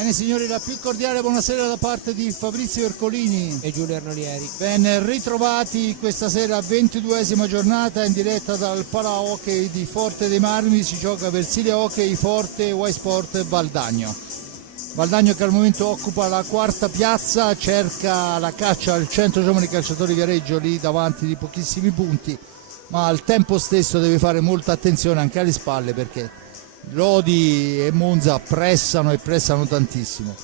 Bene signori, la più cordiale buonasera da parte di Fabrizio Ercolini e Giulio Arnolieri. Ben ritrovati questa sera, 22esima giornata in diretta dal Pala Hockey di Forte dei Marmi. Si gioca Versilia Hockey Forte Y Sport Valdagno. Valdagno che al momento occupa la quarta piazza, cerca la caccia al centro giovani calciatori Viareggio lì davanti di pochissimi punti, ma al tempo stesso deve fare molta attenzione anche alle spalle perché Lodi e Monza pressano tantissimo.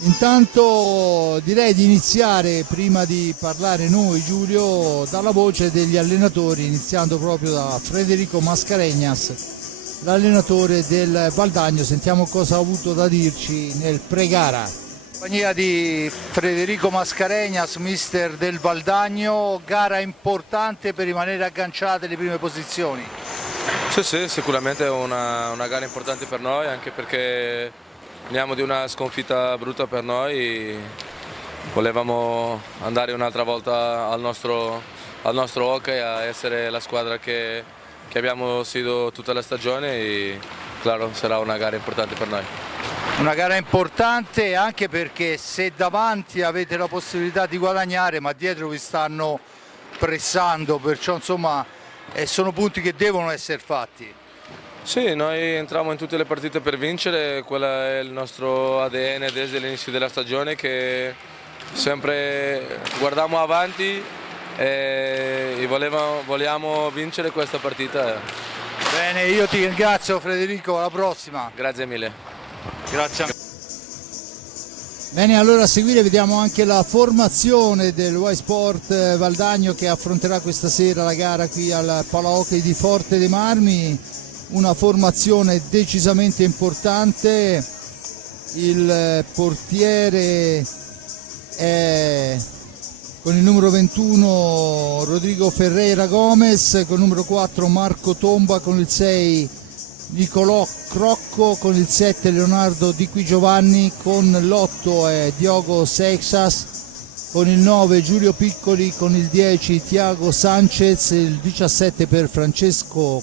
Intanto direi di iniziare, prima di parlare noi Giulio, dalla voce degli allenatori, iniziando proprio da Federico Mascarenhas, l'allenatore del Valdagno. Sentiamo cosa ha avuto da dirci nel pre-gara. Compagnia di Federico Mascarenhas, mister del Valdagno, gara importante per rimanere agganciate alle prime posizioni. Sì, sicuramente è una gara importante per noi, anche perché veniamo di una sconfitta brutta per noi. Volevamo andare un'altra volta al nostro hockey, a essere la squadra che abbiamo sido tutta la stagione e claro, sarà una gara importante per noi. Una gara importante anche perché se davanti avete la possibilità di guadagnare, ma dietro vi stanno pressando, perciò insomma sono punti che devono essere fatti. Sì, noi entriamo in tutte le partite per vincere, quello è il nostro ADN desde l'inizio della stagione, che sempre guardiamo avanti e vogliamo vincere questa partita. Bene, io ti ringrazio Federico, alla prossima. Grazie mille. Grazie. Bene, allora a seguire vediamo anche la formazione del Y Sport Valdagno che affronterà questa sera la gara qui al Pala Hockey di Forte dei Marmi. Una formazione decisamente importante. Il portiere è con il numero 21 Rodrigo Ferreira Gomez, con il numero 4 Marco Tomba, con il 6 Nicolò Crocco, con il 7 Leonardo Di Qui Giovanni, con l'8 è Diogo Seixas, con il 9 Giulio Piccoli, con il 10 Tiago Sanchez, il 17 per Francesco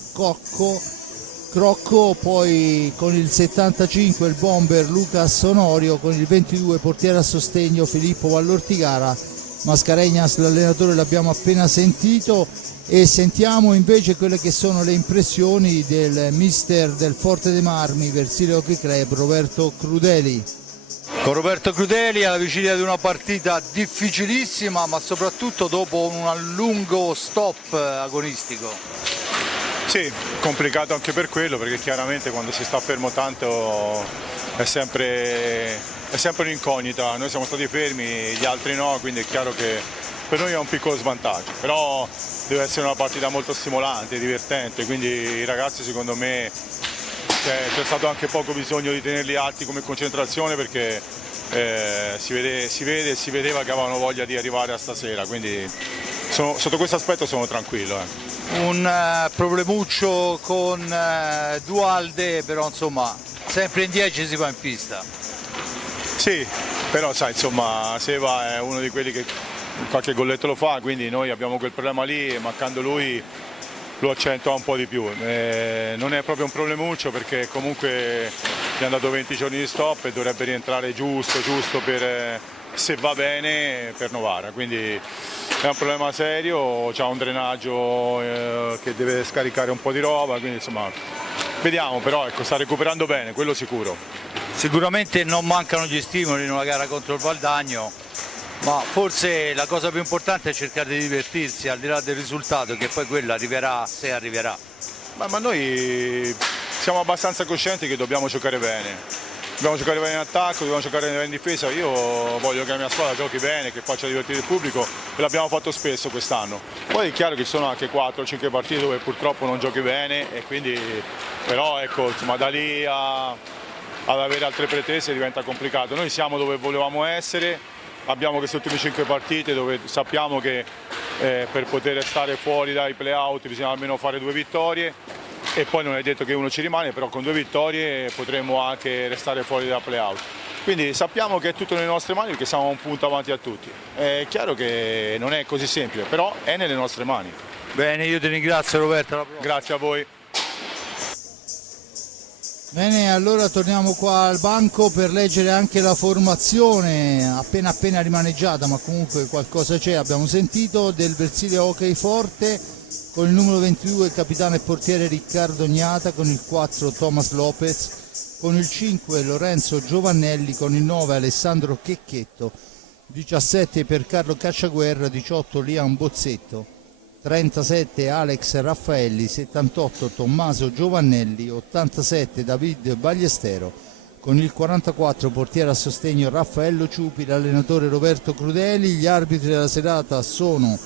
Crocco, poi con il 75 il bomber Lucas Onorio, con il 22 portiere a sostegno Filippo Vallortigara. Mascarenhas, l'allenatore, l'abbiamo appena sentito, e sentiamo invece quelle che sono le impressioni del mister del Forte dei Marmi, Versilia Hockey Club, Roberto Crudeli. Con Roberto Crudeli alla vigilia di una partita difficilissima, ma soprattutto dopo un lungo stop agonistico. Sì, complicato anche per quello, perché chiaramente quando si sta fermo tanto è sempre un'incognita. Noi siamo stati fermi, gli altri no, quindi è chiaro che per noi è un piccolo svantaggio, però deve essere una partita molto stimolante, divertente, quindi i ragazzi secondo me c'è stato anche poco bisogno di tenerli alti come concentrazione, perché si vedeva che avevano voglia di arrivare a stasera, quindi sotto questo aspetto sono tranquillo. Un problemuccio con Dualde, però insomma sempre in 10 si va in pista. Sì, però sai, insomma, Seva è uno di quelli che qualche golletto lo fa, quindi noi abbiamo quel problema lì e mancando lui lo accentua un po' di più. Non è proprio un problemuccio, perché comunque gli hanno dato 20 giorni di stop e dovrebbe rientrare giusto per, se va bene, per Novara, quindi è un problema serio, c'ha un drenaggio che deve scaricare un po' di roba, quindi insomma vediamo, però ecco, sta recuperando bene, quello sicuro. Sicuramente non mancano gli stimoli in una gara contro il Valdagno, ma forse la cosa più importante è cercare di divertirsi al di là del risultato, che poi quello arriverà se arriverà. Ma noi siamo abbastanza coscienti che dobbiamo giocare bene. Dobbiamo giocare bene in attacco, dobbiamo giocare bene in difesa. Io voglio che la mia squadra giochi bene, che faccia divertire il pubblico, e l'abbiamo fatto spesso quest'anno. Poi è chiaro che ci sono anche 4-5 partite dove purtroppo non giochi bene, e quindi però ecco, insomma, da lì ad avere altre pretese diventa complicato. Noi siamo dove volevamo essere, abbiamo queste ultime 5 partite dove sappiamo che per poter stare fuori dai play-out bisogna almeno fare 2 vittorie, e poi non è detto che uno ci rimane, però con 2 vittorie potremo anche restare fuori dal play-out. Quindi sappiamo che è tutto nelle nostre mani, perché siamo un punto avanti a tutti. È chiaro che non è così semplice, però è nelle nostre mani. Bene, io ti ringrazio Roberto. Grazie a voi. Bene, allora torniamo qua al banco per leggere anche la formazione appena rimaneggiata, ma comunque qualcosa c'è, abbiamo sentito, del Versilia Hockey Forte, con il numero 22 il capitano e portiere Riccardo Gnata, con il 4 Thomas Lopez, con il 5 Lorenzo Giovannelli, con il 9 Alessandro Checchetto, 17 per Carlo Cacciaguerra, 18 Liam Bozzetto, 37 Alex Raffaelli, 78 Tommaso Giovannelli, 87 David Bagliestero, con il 44 portiere a sostegno Raffaello Ciupi, l'allenatore Roberto Crudeli. Gli arbitri della serata sono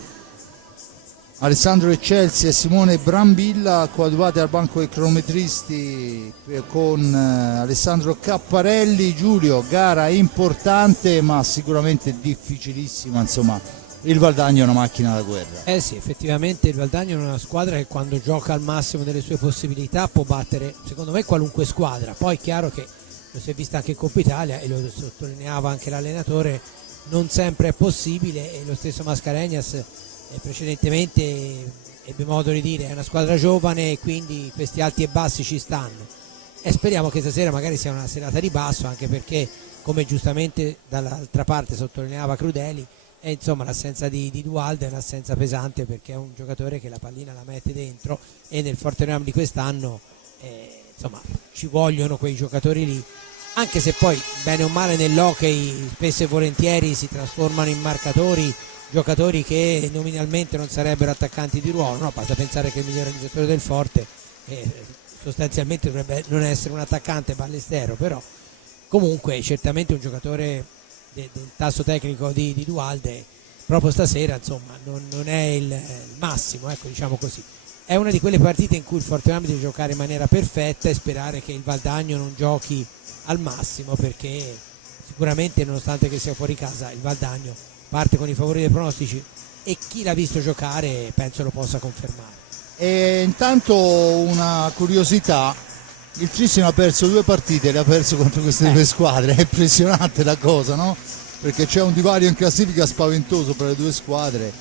Alessandro Eccelsi e Simone Brambilla, coadiuvati al banco dei cronometristi con Alessandro Capparelli. Giulio, gara importante ma sicuramente difficilissima, insomma. Il Valdagno è una macchina da guerra. Eh sì, effettivamente il Valdagno è una squadra che quando gioca al massimo delle sue possibilità può battere, secondo me, qualunque squadra. Poi è chiaro che lo si è visto anche in Coppa Italia e lo sottolineava anche l'allenatore, non sempre è possibile, e lo stesso Mascarenhas precedentemente ebbe modo di dire è una squadra giovane e quindi questi alti e bassi ci stanno, e speriamo che stasera magari sia una serata di basso, anche perché, come giustamente dall'altra parte sottolineava Crudeli, e insomma l'assenza di Dualde è un'assenza pesante, perché è un giocatore che la pallina la mette dentro, e nel Fortenam di quest'anno insomma ci vogliono quei giocatori lì, anche se poi bene o male nell'hockey spesso e volentieri si trasformano in marcatori giocatori che nominalmente non sarebbero attaccanti di ruolo, no? Basta pensare che il miglior realizzatore del Forte sostanzialmente dovrebbe non essere un attaccante, Ballestero, però comunque certamente un giocatore del tasso tecnico di Dualde proprio stasera insomma non è il massimo, ecco, diciamo così. È una di quelle partite in cui il Fortenam deve giocare in maniera perfetta e sperare che il Valdagno non giochi al massimo, perché sicuramente, nonostante che sia fuori casa, il Valdagno parte con i favori dei pronostici, e chi l'ha visto giocare penso lo possa confermare. E intanto una curiosità: il Trissino ha perso 2 partite, le ha perso contro queste 2 squadre, è impressionante la cosa, no? Perché c'è un divario in classifica spaventoso per le 2 squadre,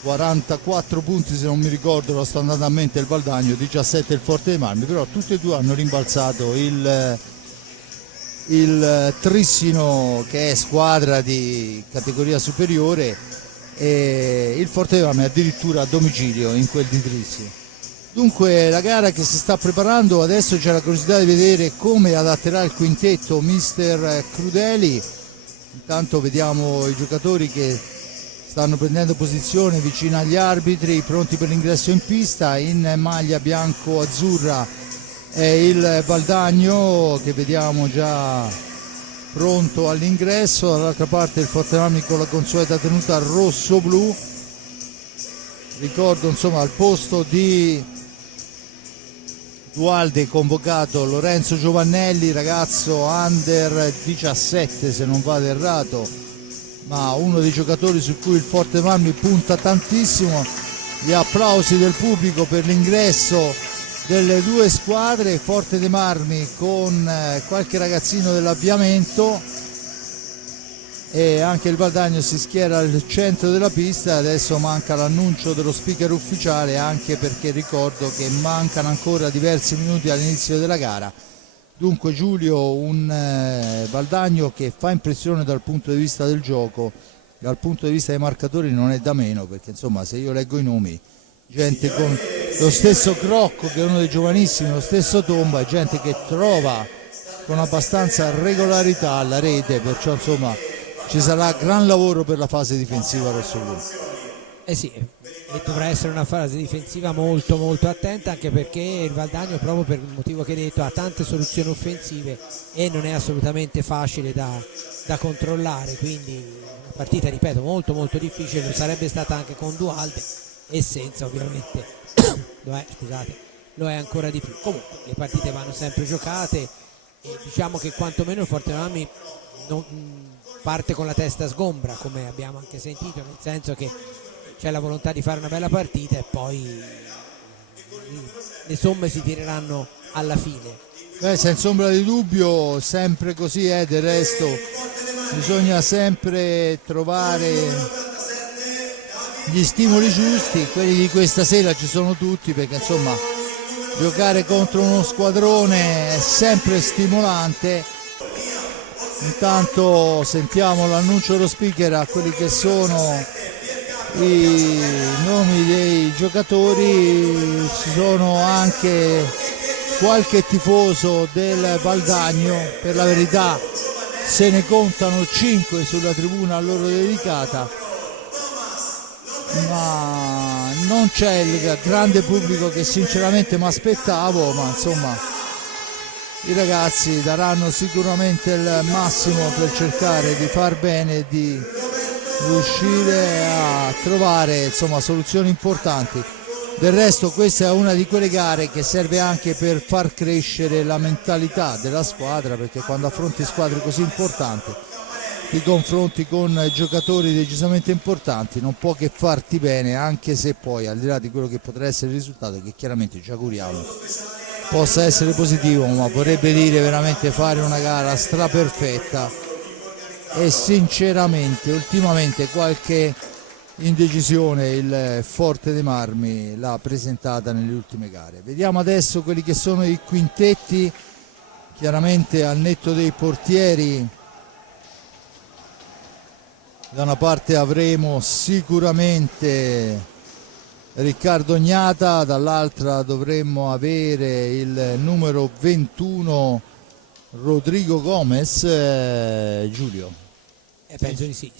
44 punti se non mi ricordo, lo sta andando a mente il Valdagno, 17 il Forte dei Marmi, però tutti e 2 hanno rimbalzato il Trissino, che è squadra di categoria superiore, e il Forte dei Marmi addirittura a domicilio in quel di Trissino. Dunque la gara che si sta preparando, adesso c'è la curiosità di vedere come adatterà il quintetto mister Crudeli. Intanto vediamo i giocatori che stanno prendendo posizione vicino agli arbitri, pronti per l'ingresso in pista. In maglia bianco-azzurra è il Valdagno, che vediamo già pronto all'ingresso, dall'altra parte il Fortenam con la consueta tenuta rosso-blu. Ricordo insomma al posto di Dualde convocato Lorenzo Giovannelli, ragazzo under 17 se non vado errato, ma uno dei giocatori su cui il Forte Marmi punta tantissimo. Gli applausi del pubblico per l'ingresso delle 2 squadre, Forte dei Marmi con qualche ragazzino dell'avviamento, e anche il Valdagno si schiera al centro della pista. Adesso manca l'annuncio dello speaker ufficiale, anche perché ricordo che mancano ancora diversi minuti all'inizio della gara. Dunque Giulio, un Valdagno che fa impressione dal punto di vista del gioco, dal punto di vista dei marcatori non è da meno, perché insomma se io leggo i nomi, gente con lo stesso Crocco che è uno dei giovanissimi, lo stesso Tomba, gente che trova con abbastanza regolarità la rete, perciò insomma ci sarà gran lavoro per la fase difensiva rossoblu. Sì, e dovrà essere una fase difensiva molto molto attenta, anche perché il Valdagno, proprio per il motivo che hai detto, ha tante soluzioni offensive e non è assolutamente facile da controllare, quindi una partita, ripeto, molto molto difficile. Lo sarebbe stata anche con Dualde, e senza ovviamente lo è ancora di più. Comunque le partite vanno sempre giocate, e diciamo che quantomeno il Fortenam non parte con la testa sgombra, come abbiamo anche sentito, nel senso che c'è la volontà di fare una bella partita, e poi le somme si tireranno alla fine. Senza ombra di dubbio, sempre così è, del resto bisogna sempre trovare gli stimoli giusti, quelli di questa sera ci sono tutti, perché insomma giocare contro uno squadrone è sempre stimolante. Intanto sentiamo l'annuncio dello speaker a quelli che sono i nomi dei giocatori. Ci sono anche qualche tifoso del Valdagno, per la verità se ne contano 5 sulla tribuna a loro dedicata, ma non c'è il grande pubblico che sinceramente mi aspettavo, ma insomma i ragazzi daranno sicuramente il massimo per cercare di far bene e di riuscire a trovare insomma soluzioni importanti. Del resto questa è una di quelle gare che serve anche per far crescere la mentalità della squadra, perché quando affronti squadre così importanti, ti confronti con giocatori decisamente importanti, non può che farti bene, anche se poi al di là di quello che potrà essere il risultato, che chiaramente ci auguriamo possa essere positivo, ma vorrebbe dire veramente fare una gara straperfetta, e sinceramente ultimamente qualche indecisione il Forte dei Marmi l'ha presentata nelle ultime gare. Vediamo adesso quelli che sono i quintetti, chiaramente al netto dei portieri. Da una parte avremo sicuramente Riccardo Gnata, dall'altra dovremmo avere il numero 21 Rodrigo Gomez. Giulio. Penso di sì.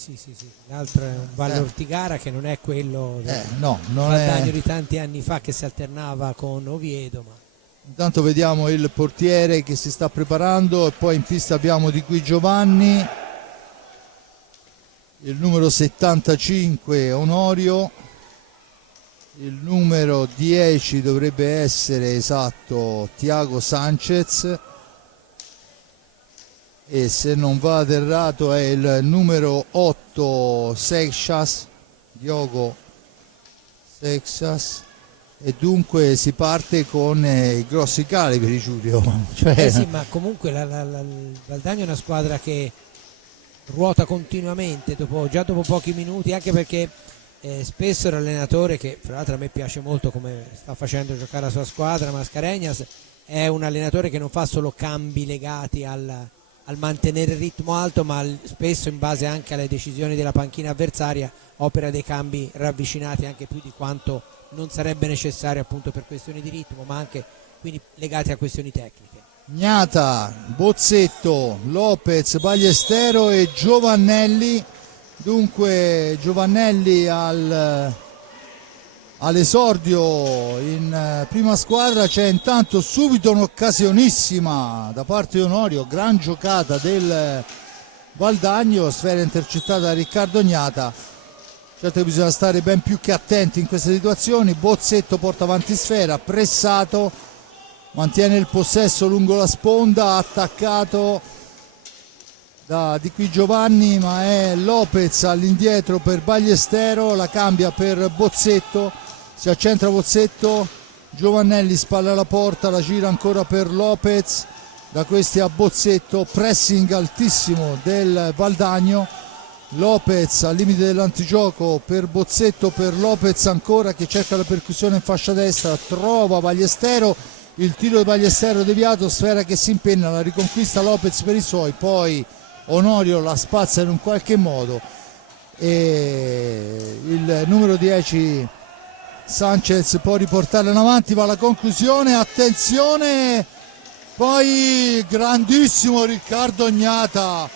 L'altro è un Valle Ortigara che non è quello del non Valdagno è... di tanti anni fa, che si alternava con Oviedo. Ma Intanto vediamo il portiere che si sta preparando, e poi in pista abbiamo Di Qui Giovanni, il numero 75 Onorio, il numero 10 dovrebbe essere esatto Tiago Sanchez, e se non vado errato è il numero 8 Seixas, Diogo Seixas, e dunque si parte con i grossi calibri, Giulio. Cioè... sì, ma comunque il Valdagno è una squadra che ruota continuamente già dopo pochi minuti, anche perché spesso l'allenatore, che fra l'altro a me piace molto come sta facendo giocare la sua squadra, Mascarenhas, è un allenatore che non fa solo cambi legati al mantenere il ritmo alto, ma spesso in base anche alle decisioni della panchina avversaria opera dei cambi ravvicinati anche più di quanto non sarebbe necessario, appunto per questioni di ritmo, ma anche quindi legati a questioni tecniche. Gnata, Bozzetto, Lopez, Ballestero e Giovannelli. Dunque Giovannelli all'esordio in prima squadra. C'è intanto subito un'occasionissima da parte di Onorio, gran giocata del Valdagno, sfera intercettata da Riccardo Gnata. Certo che bisogna stare ben più che attenti in queste situazioni. Bozzetto porta avanti sfera, pressato, mantiene il possesso lungo la sponda, attaccato da Di Qui Giovanni, ma è Lopez all'indietro per Ballestero, la cambia per Bozzetto, si accentra Bozzetto, Giovannelli spalla alla porta, la gira ancora per Lopez, da questi a Bozzetto, pressing altissimo del Valdagno, Lopez al limite dell'antigioco per Bozzetto, per Lopez ancora che cerca la percussione in fascia destra, trova Ballestero, il tiro di Ballestero deviato, sfera che si impenna, la riconquista Lopez per i suoi, poi Onorio la spazza in un qualche modo e il numero 10 Sanchez può riportarla in avanti, va alla conclusione, attenzione, poi grandissimo Riccardo Gnata,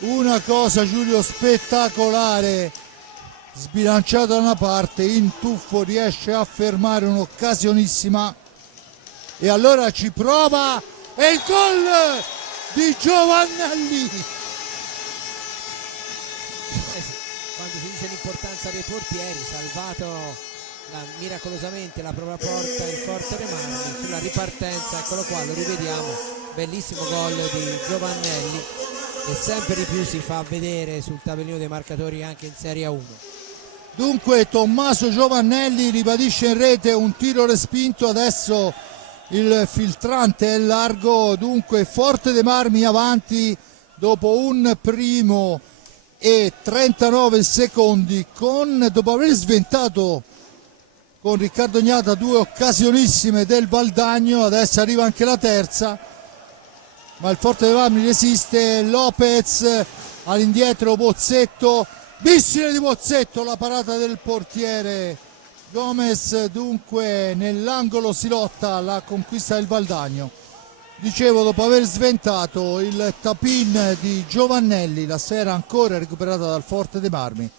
una cosa, Giulio, spettacolare, sbilanciato da una parte, in tuffo riesce a fermare un'occasionissima e allora ci prova e il gol di Giovannelli. Quando si dice l'importanza dei portieri, salvato miracolosamente la propria porta il Forte dei Marmi, sulla ripartenza, eccolo qua, lo rivediamo, bellissimo gol di Giovannelli e sempre di più si fa vedere sul tabellino dei marcatori anche in Serie 1. Dunque Tommaso Giovannelli ribadisce in rete un tiro respinto, adesso il filtrante è largo, dunque Forte dei Marmi avanti dopo un primo e 39 secondi dopo aver sventato con Riccardo Gnata, 2 occasionissime del Valdagno, adesso arriva anche la terza, ma il Forte dei Marmi resiste. Lopez all'indietro, Bozzetto, missile di Bozzetto, la parata del portiere Gomez. Dunque nell'angolo si lotta la conquista del Valdagno. Dicevo, dopo aver sventato il tap-in di Giovannelli, la sfera ancora recuperata dal Forte dei Marmi,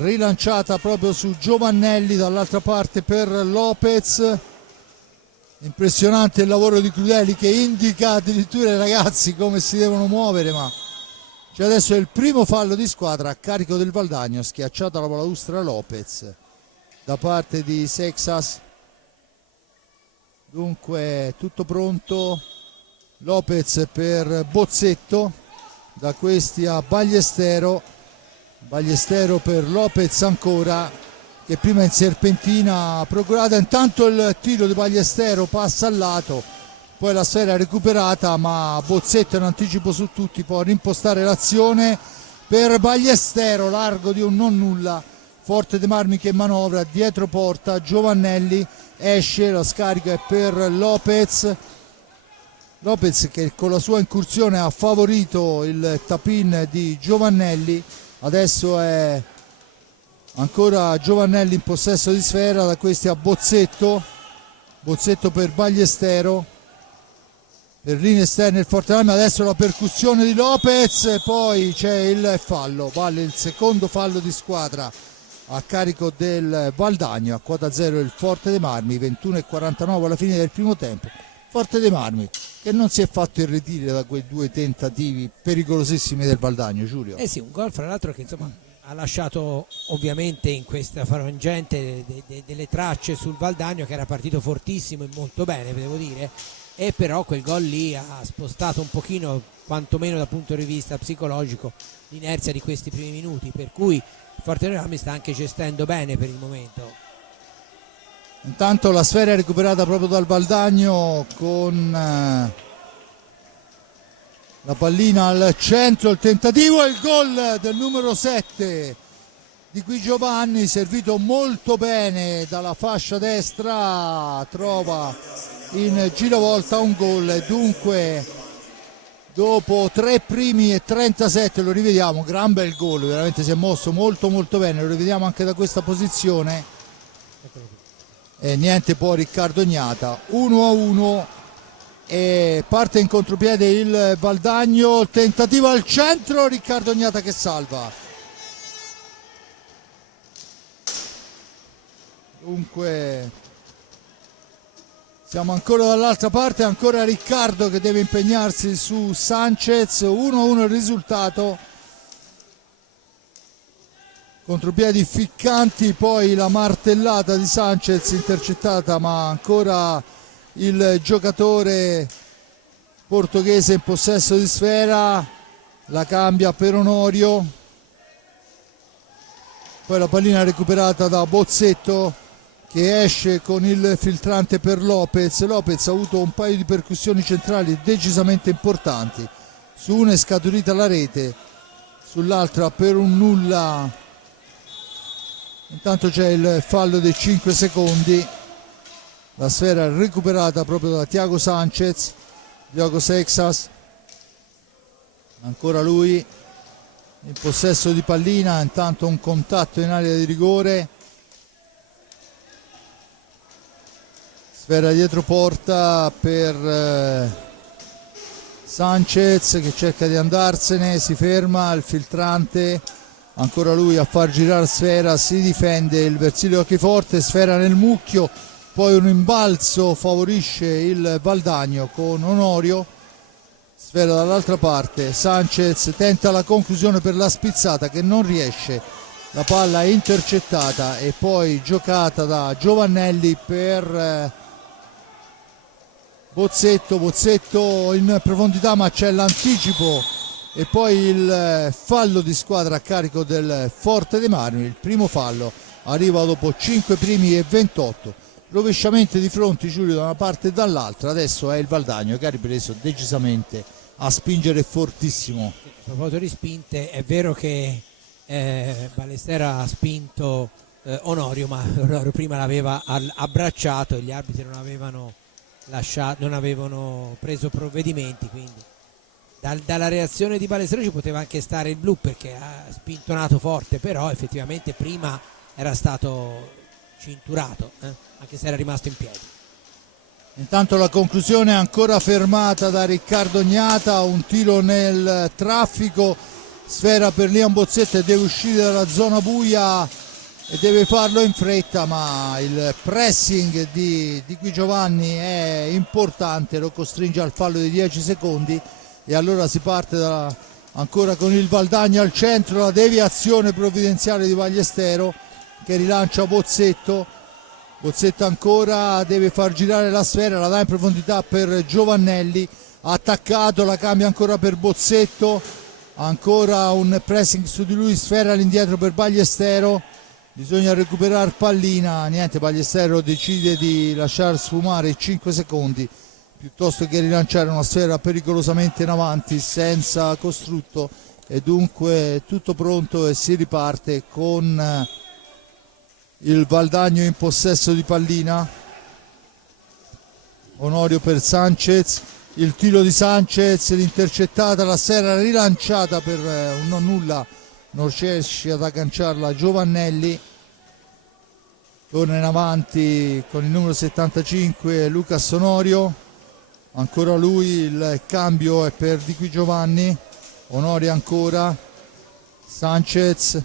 rilanciata proprio su Giovannelli, dall'altra parte per Lopez. Impressionante il lavoro di Crudeli, che indica addirittura ai ragazzi come si devono muovere, ma c'è adesso il primo fallo di squadra a carico del Valdagno, schiacciata la balaustra Lopez da parte di Sexas. Dunque tutto pronto, Lopez per Bozzetto, da questi a Ballestero per Lopez ancora, che prima in serpentina procurata. Intanto il tiro di Ballestero passa al lato, poi la sfera recuperata, ma Bozzetto in anticipo su tutti può rimpostare l'azione per Ballestero, largo di un non nulla. Forte dei Marmi che manovra dietro porta, Giovannelli esce, la scarica è per Lopez che con la sua incursione ha favorito il tap-in di Giovannelli. Adesso è ancora Giovannelli in possesso di sfera, da questi a Bozzetto per Ballestero, per linee esterne il Forte Marmi. Adesso la percussione di Lopez e poi c'è il fallo, vale il secondo fallo di squadra a carico del Valdagno. A quota 0 il Forte dei Marmi, 21:49 alla fine del primo tempo. Forte dei Marmi che non si è fatto irretire da quei 2 tentativi pericolosissimi del Valdagno, Giulio. Sì, un gol fra l'altro che insomma ha lasciato ovviamente in questa frangente delle tracce sul Valdagno, che era partito fortissimo e molto bene, devo dire, e però quel gol lì ha spostato un pochino, quantomeno dal punto di vista psicologico, l'inerzia di questi primi minuti, per cui il Forte dei Marmi sta anche gestendo bene per il momento. Intanto la sfera è recuperata proprio dal Valdagno con la pallina al centro, il tentativo e il gol del numero 7 di Qui Giovanni, servito molto bene dalla fascia destra, trova in giravolta un gol. E dunque dopo 3 primi e 37 lo rivediamo, gran bel gol, veramente si è mosso molto bene, lo rivediamo anche da questa posizione. E niente poi Riccardo Gnata, 1-1 e parte in contropiede il Valdagno, tentativo al centro, Riccardo Gnata che salva. Dunque siamo ancora dall'altra parte, ancora Riccardo che deve impegnarsi su Sanchez. 1-1 il risultato, contropiedi ficcanti, poi la martellata di Sanchez intercettata, ma ancora il giocatore portoghese in possesso di sfera, la cambia per Onorio, poi la pallina recuperata da Bozzetto che esce con il filtrante per Lopez. Lopez ha avuto un paio di percussioni centrali decisamente importanti, su una è scaturita la rete, sull'altra per un nulla. Intanto c'è il fallo dei 5 secondi, la sfera recuperata proprio da Thiago Sanchez, Diogo Sexas, ancora lui in possesso di pallina. Intanto un contatto in area di rigore, sfera dietro porta per Sanchez che cerca di andarsene, si ferma il filtrante, ancora lui a far girare sfera, si difende il Versilio Occhiforte, sfera nel mucchio, poi un imbalzo favorisce il Valdagno con Onorio, sfera dall'altra parte, Sanchez tenta la conclusione per la spizzata che non riesce, la palla è intercettata e poi giocata da Giovannelli per Bozzetto in profondità, ma c'è l'anticipo e poi il fallo di squadra a carico del Forte dei Marmi. Il primo fallo arriva dopo 5 primi e 28, rovesciamenti di fronti, Giulio, da una parte e dall'altra. Adesso è il Valdagno che ha ripreso decisamente a spingere fortissimo. A proposito di spinte, è vero che Ballestero ha spinto Onorio, ma Onorio prima l'aveva abbracciato e gli arbitri non avevano preso provvedimenti, quindi dalla reazione di Ballestero ci poteva anche stare il blu, perché ha spintonato forte, però effettivamente prima era stato cinturato, anche se era rimasto in piedi. Intanto la conclusione è ancora fermata da Riccardo Gnata, un tiro nel traffico, sfera per Liam Bozzetto e deve uscire dalla zona buia e deve farlo in fretta, ma il pressing di Qui Giovanni è importante, lo costringe al fallo di 10 secondi e allora si parte ancora con il Valdagno al centro, la deviazione provvidenziale di Ballestero che rilancia Bozzetto ancora, deve far girare la sfera, la dà in profondità per Giovannelli, attaccato, la cambia ancora per Bozzetto, ancora un pressing su di lui, sfera all'indietro per Ballestero, bisogna recuperare pallina, niente, Ballestero decide di lasciar sfumare i 5 secondi piuttosto che rilanciare una sfera pericolosamente in avanti senza costrutto, e dunque tutto pronto e si riparte con il Valdagno in possesso di pallina. Onorio per Sanchez, il tiro di Sanchez, l'intercettata, la sfera rilanciata per un non nulla, non riesce ad agganciarla Giovannelli, torna in avanti con il numero 75 Lucas Onorio, ancora lui, il cambio è per Di Qui Giovanni, Onorio ancora, Sanchez,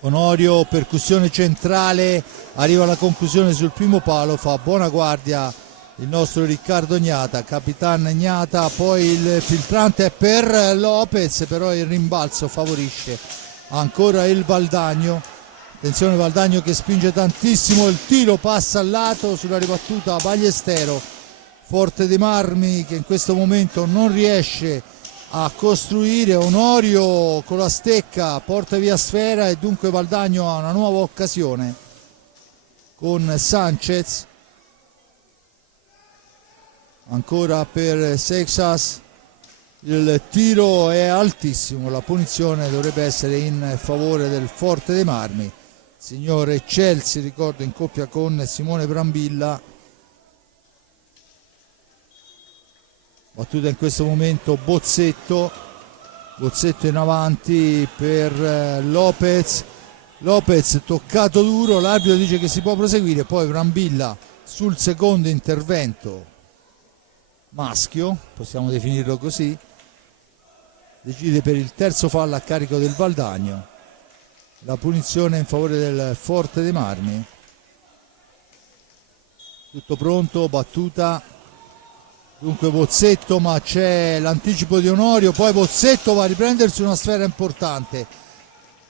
Onorio, percussione centrale, arriva alla conclusione sul primo palo, fa buona guardia il nostro Riccardo Gnata, Capitan Gnata, poi il filtrante è per Lopez, però il rimbalzo favorisce ancora il Valdagno. Attenzione, Valdagno che spinge tantissimo, il tiro passa al lato sulla ribattuta Ballestero, Forte dei Marmi che in questo momento non riesce a costruire, Onorio con la stecca porta via sfera e dunque Valdagno ha una nuova occasione con Sanchez, ancora per Seixas, il tiro è altissimo, la punizione dovrebbe essere in favore del Forte dei Marmi, signore Chelsea, ricordo in coppia con Simone Brambilla. Battuta in questo momento Bozzetto in avanti per Lopez toccato duro, l'arbitro dice che si può proseguire, poi Brambilla sul secondo intervento maschio, possiamo definirlo così, decide per il terzo fallo a carico del Valdagno, la punizione in favore del Forte dei Marmi. Tutto pronto, battuta. Dunque Bozzetto, ma c'è l'anticipo di Onorio, poi Bozzetto va a riprendersi una sfera importante,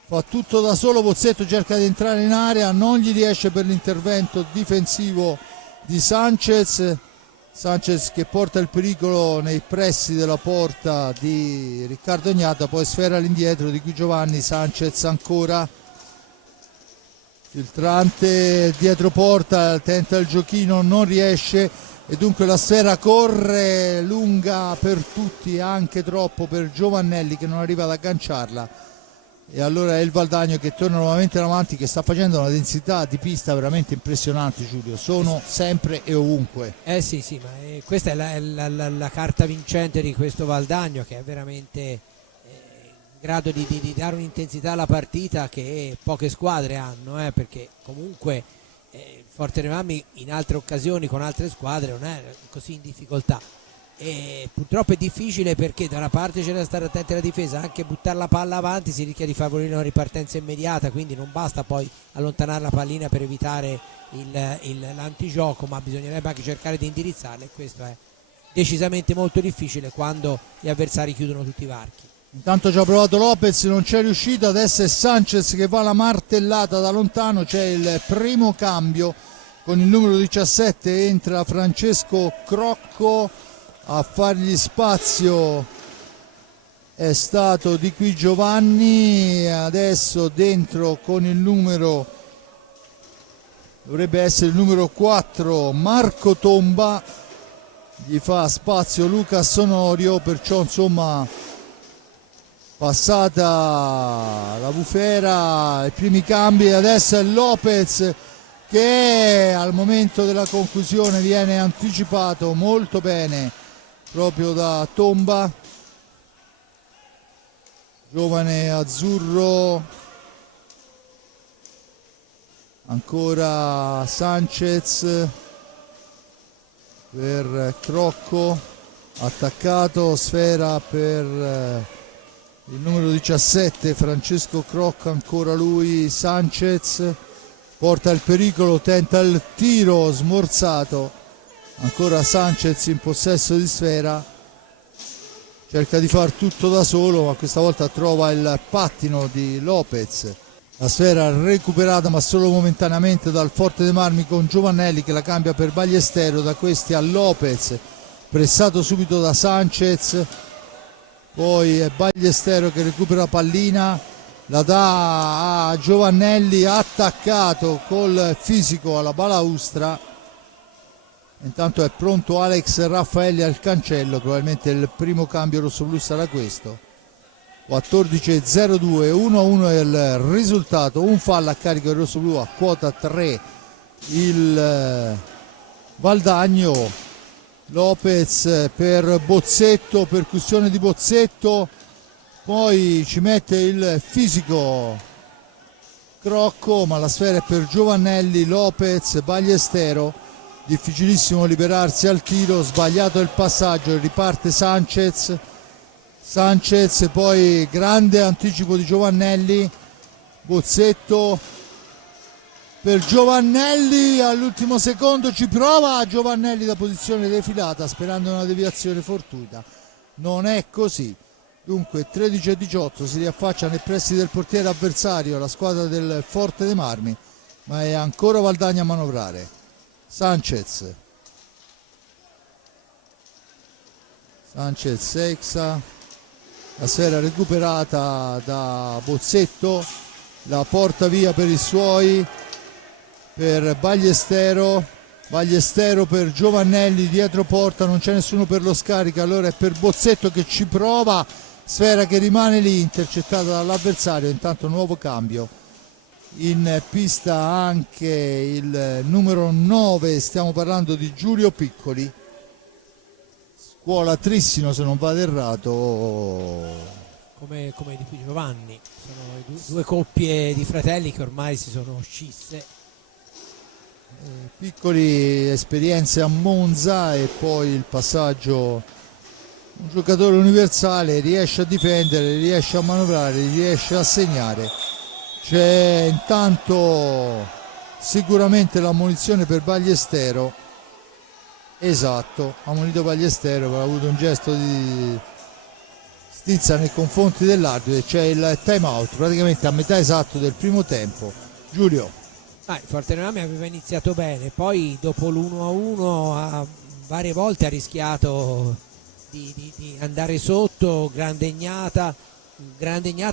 fa tutto da solo Bozzetto, cerca di entrare in area, non gli riesce per l'intervento difensivo di Sanchez che porta il pericolo nei pressi della porta di Riccardo Gnata, poi sfera all'indietro di Qui Giovanni, Sanchez ancora, filtrante dietro porta, tenta il giochino, non riesce, e dunque la sfera corre lunga per tutti, anche troppo per Giovannelli che non arriva ad agganciarla, e allora è il Valdagno che torna nuovamente avanti, che sta facendo una densità di pista veramente impressionante, Giulio, sono sempre e ovunque. Sì, ma questa è la carta vincente di questo Valdagno, che è veramente in grado di dare un'intensità alla partita che poche squadre hanno, perché comunque Forte dei Marmi in altre occasioni con altre squadre non è così in difficoltà, e purtroppo è difficile perché da una parte c'è da stare attenti alla difesa, anche buttare la palla avanti si rischia di favorire una ripartenza immediata, quindi non basta poi allontanare la pallina per evitare l'antigioco, ma bisognerebbe anche cercare di indirizzarla, e questo è decisamente molto difficile quando gli avversari chiudono tutti i varchi. Intanto ci ha provato Lopez, non c'è riuscito, adesso è Sanchez che va alla martellata da lontano, c'è il primo cambio con il numero 17, entra Francesco Crocco a fargli spazio, è stato Di Qui Giovanni, adesso dentro con il numero, dovrebbe essere il numero 4 Marco Tomba, gli fa spazio Lucas Onorio, perciò insomma passata la bufera, i primi cambi, adesso è Lopez che al momento della conclusione viene anticipato molto bene proprio da Tomba, giovane azzurro. Ancora Sanchez per Crocco, attaccato, sfera per il numero 17 Francesco Crocco, ancora lui. Sanchez porta il pericolo, tenta il tiro smorzato, ancora Sanchez in possesso di sfera, cerca di far tutto da solo, ma questa volta trova il pattino di Lopez. La sfera recuperata ma solo momentaneamente dal Forte dei Marmi con Giovannelli che la cambia per Ballestero, da questi a Lopez, pressato subito da Sanchez, poi è Ballestero che recupera pallina, la dà a Giovannelli, attaccato col fisico alla balaustra. Intanto è pronto Alex Raffaelli al cancello, probabilmente il primo cambio rossoblu sarà questo. 14:02, 1-1 è il risultato, un fallo a carico del rossoblu, a quota 3 il Valdagno. Lopez per Bozzetto, percussione di Bozzetto, poi ci mette il fisico Crocco, ma la sfera è per Giovannelli. Lopez, Ballestero, difficilissimo liberarsi al tiro, sbagliato il passaggio, riparte Sanchez, poi grande anticipo di Giovannelli, Bozzetto per Giovannelli, all'ultimo secondo ci prova Giovannelli da posizione defilata sperando una deviazione fortuita, non è così. Dunque 13:18, si riaffaccia nei pressi del portiere avversario la squadra del Forte dei Marmi, ma è ancora Valdagno a manovrare. Sanchez, Sexa, la sfera recuperata da Bozzetto, la porta via per i suoi, per Ballestero per Giovannelli, dietro porta non c'è nessuno per lo scarico, allora è per Bozzetto che ci prova, sfera che rimane lì intercettata dall'avversario. Intanto nuovo cambio, in pista anche il numero 9, stiamo parlando di Giulio Piccoli, scuola Trissino se non vado errato. Come di Giovanni, sono due coppie di fratelli che ormai si sono scisse. Piccoli, esperienze a Monza e poi il passaggio, un giocatore universale, riesce a difendere, riesce a manovrare, riesce a segnare. C'è intanto sicuramente l'ammonizione per Ballestero, esatto, ammonito Ballestero, aveva avuto un gesto di stizza nei confronti dell'arbitro, c'è il time out praticamente a metà esatto del primo tempo. Giulio. Il Forte dei Marmi aveva iniziato bene, poi dopo l'1-1 varie volte ha rischiato di andare sotto, grandegnata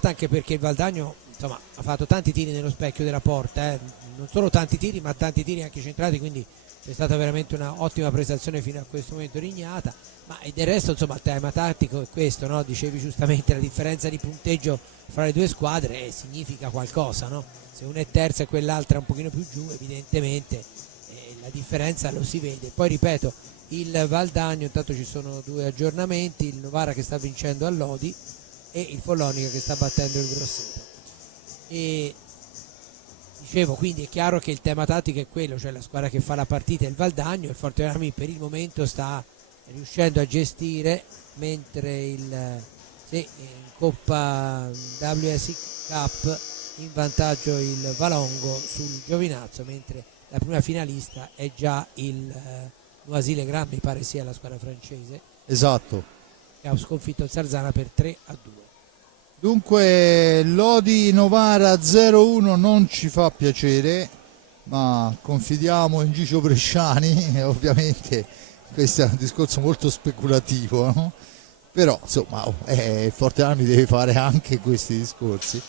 anche perché il Valdagno insomma ha fatto tanti tiri nello specchio della porta, non solo tanti tiri ma tanti tiri anche centrati, quindi c'è stata veramente una ottima prestazione fino a questo momento Rignata, ma del resto insomma il tema tattico è questo, no? Dicevi giustamente la differenza di punteggio fra le due squadre significa qualcosa, no? Se una è terza e quell'altra un pochino più giù, evidentemente la differenza lo si vede. Poi ripeto, il Valdagno, intanto ci sono due aggiornamenti, il Novara che sta vincendo a Lodi e il Follonica che sta battendo il Grosseto. E dicevo, quindi è chiaro che il tema tattico è quello, cioè la squadra che fa la partita è il Valdagno, il Forte dei Marmi per il momento sta riuscendo a gestire, mentre in Coppa WSI Cup in vantaggio il Valongo sul Giovinazzo, mentre la prima finalista è già il Noisy Grand, mi pare sia la squadra francese, esatto, che ha sconfitto il Sarzana per 3-2. Dunque Lodi Novara 0-1 non ci fa piacere, ma confidiamo in Gicio Bresciani ovviamente questo è un discorso molto speculativo, no? Però insomma il Forte Armi deve fare anche questi discorsi.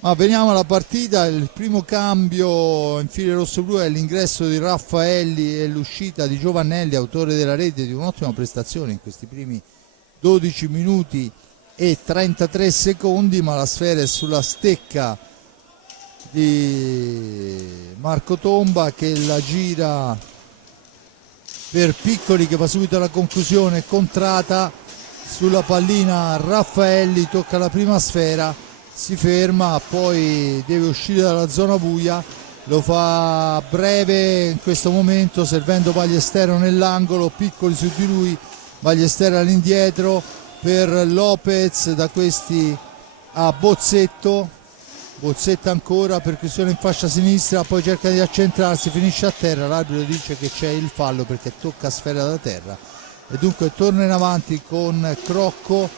Ma veniamo alla partita, il primo cambio in file rossoblu è l'ingresso di Raffaelli e l'uscita di Giovannelli, autore della rete, di un'ottima prestazione in questi primi 12 minuti e 33 secondi, ma la sfera è sulla stecca di Marco Tomba che la gira per Piccoli, che va subito alla conclusione, contrata sulla pallina Raffaelli, tocca la prima sfera, si ferma, poi deve uscire dalla zona buia, lo fa breve in questo momento servendo Ballestero nell'angolo, Piccoli su di lui, Ballestero all'indietro per Lopez, da questi a Bozzetto ancora, percussione in fascia sinistra, poi cerca di accentrarsi, finisce a terra, l'arbitro dice che c'è il fallo perché tocca sfera da terra e dunque torna in avanti con Crocco.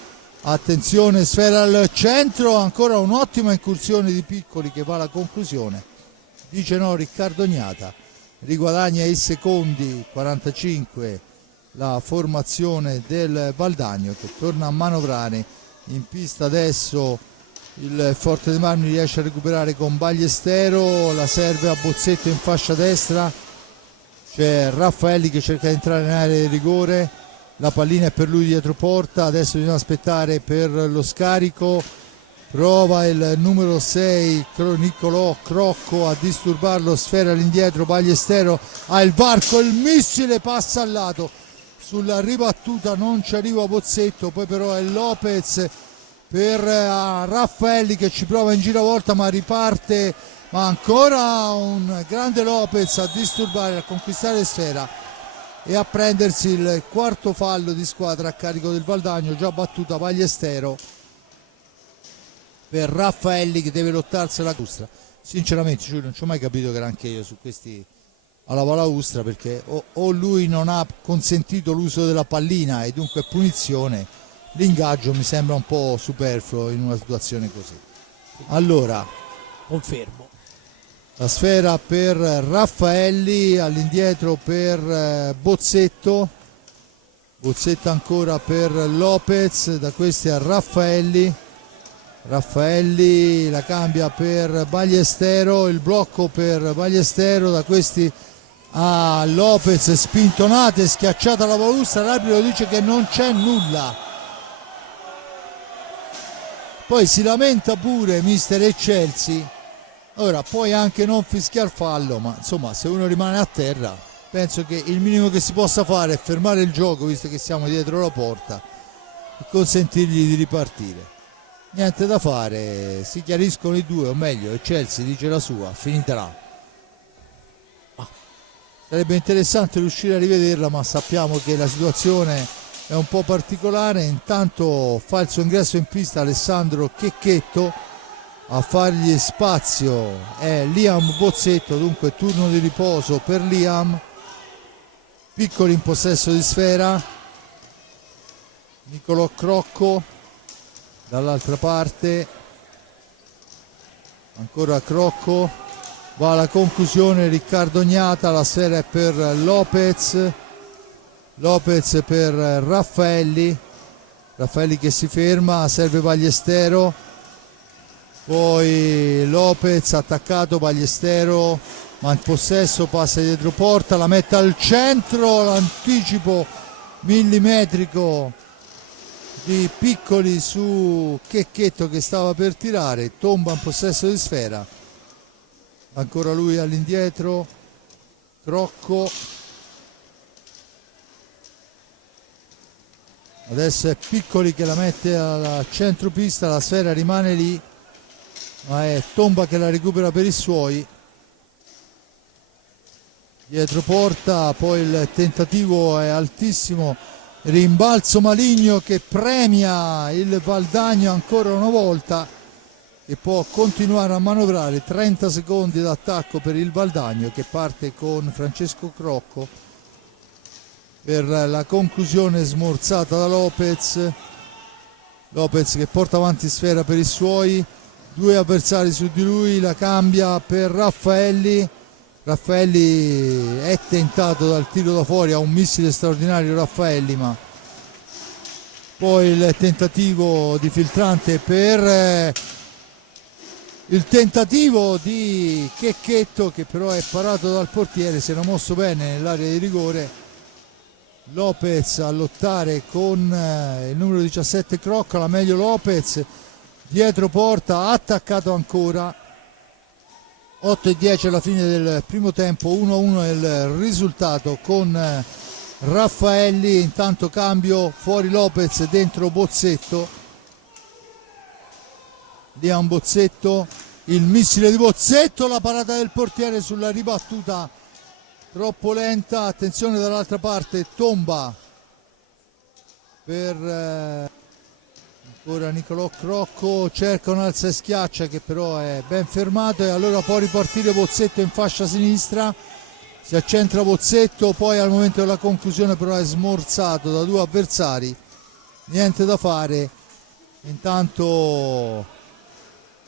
Attenzione, sfera al centro, ancora un'ottima incursione di Piccoli che va alla conclusione, dice no Riccardo Gnata, riguadagna i secondi, 45 la formazione del Valdagno che torna a manovrare in pista. Adesso il Forte dei Marmi riesce a recuperare con Ballestero, la serve a Bozzetto in fascia destra, c'è Raffaelli che cerca di entrare in area di rigore, la pallina è per lui dietro porta, adesso bisogna aspettare per lo scarico, prova il numero 6 Niccolò Crocco a disturbarlo, sfera all'indietro, Ballestero ha il varco, il missile passa al lato, sulla ribattuta non ci arriva Bozzetto, poi però è Lopez per Raffaelli che ci prova in giravolta ma riparte, ma ancora un grande Lopez a disturbare, a conquistare sfera e a prendersi il quarto fallo di squadra a carico del Valdagno, già battuta Ballestero per Raffaelli che deve lottarsi la balaustra. Sinceramente non ci ho mai capito granché io su questi alla balaustra, perché o lui non ha consentito l'uso della pallina e dunque punizione, l'ingaggio mi sembra un po' superfluo in una situazione così. Allora, confermo. La sfera per Raffaelli, all'indietro per Bozzetto ancora per Lopez, da questi a Raffaelli la cambia per Ballestero, il blocco per Ballestero, da questi a Lopez, spintonata e schiacciata la balaustra, l'arbitro dice che non c'è nulla. Poi si lamenta pure mister Eccelsi. Ora puoi anche non fischiar fallo, ma insomma se uno rimane a terra penso che il minimo che si possa fare è fermare il gioco, visto che siamo dietro la porta, e consentirgli di ripartire. Niente da fare, si chiariscono i due, o meglio Eccelsi dice la sua, finita là. Sarebbe interessante riuscire a rivederla, ma sappiamo che la situazione è un po' particolare. Intanto fa il suo ingresso in pista Alessandro Checchetto, a fargli spazio è Liam Bozzetto, dunque turno di riposo per Liam. Piccoli in possesso di sfera, Niccolò Crocco dall'altra parte, ancora Crocco, va alla conclusione Riccardo Gnata, la sfera è per Lopez per Raffaelli che si ferma, serve Ballestero, poi Lopez attaccato, Ballestero ma in possesso, passa dietro porta, la mette al centro, l'anticipo millimetrico di Piccoli su Checchetto che stava per tirare, Tomba in possesso di sfera, ancora lui all'indietro, Crocco, adesso è Piccoli che la mette al centropista, la sfera rimane lì ma è Tomba che la recupera per i suoi, dietro porta, poi il tentativo è altissimo, rimbalzo maligno che premia il Valdagno ancora una volta, e può continuare a manovrare. 30 secondi d'attacco per il Valdagno che parte con Francesco Crocco per la conclusione smorzata da Lopez che porta avanti sfera per i suoi, due avversari su di lui, la cambia per Raffaelli è tentato dal tiro da fuori, ha un missile straordinario Raffaelli, ma poi il tentativo di filtrante per il tentativo di Checchetto che però è parato dal portiere, si era mosso bene nell'area di rigore Lopez a lottare con il numero 17 Crocco, la meglio Lopez, dietro porta, attaccato ancora. 8:10 alla fine del primo tempo, 1-1 è il risultato con Raffaelli. Intanto cambio, fuori Lopez, dentro Bozzetto. Liam Bozzetto, il missile di Bozzetto, la parata del portiere sulla ribattuta troppo lenta. Attenzione dall'altra parte, tomba per ancora Nicolò Crocco, cerca un alza e schiaccia che però è ben fermato, e allora può ripartire Bozzetto in fascia sinistra. Si accentra Bozzetto, poi al momento della conclusione però è smorzato da due avversari, niente da fare. Intanto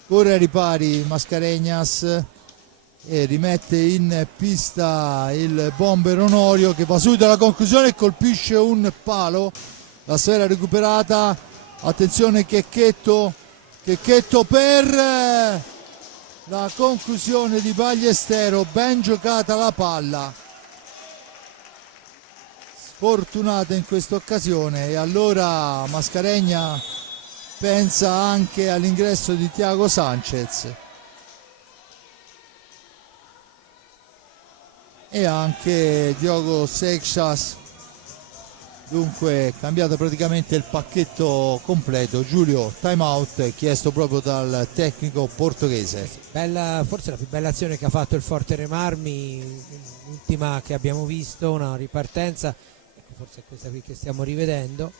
corre ai ripari Mascarenhas e rimette in pista il bomber Onorio, che va subito alla conclusione e colpisce un palo. La sfera recuperata, attenzione Checchetto per la conclusione di Ballestero, ben giocata la palla, sfortunata in questa occasione. E allora Mascarenhas pensa anche all'ingresso di Thiago Sanchez e anche Diogo Seixas. Dunque cambiato praticamente il pacchetto completo. Giulio, time out chiesto proprio dal tecnico portoghese. Bella, forse la più bella azione che ha fatto il Forte Marmi, l'ultima che abbiamo visto, una ripartenza, forse è questa qui che stiamo rivedendo.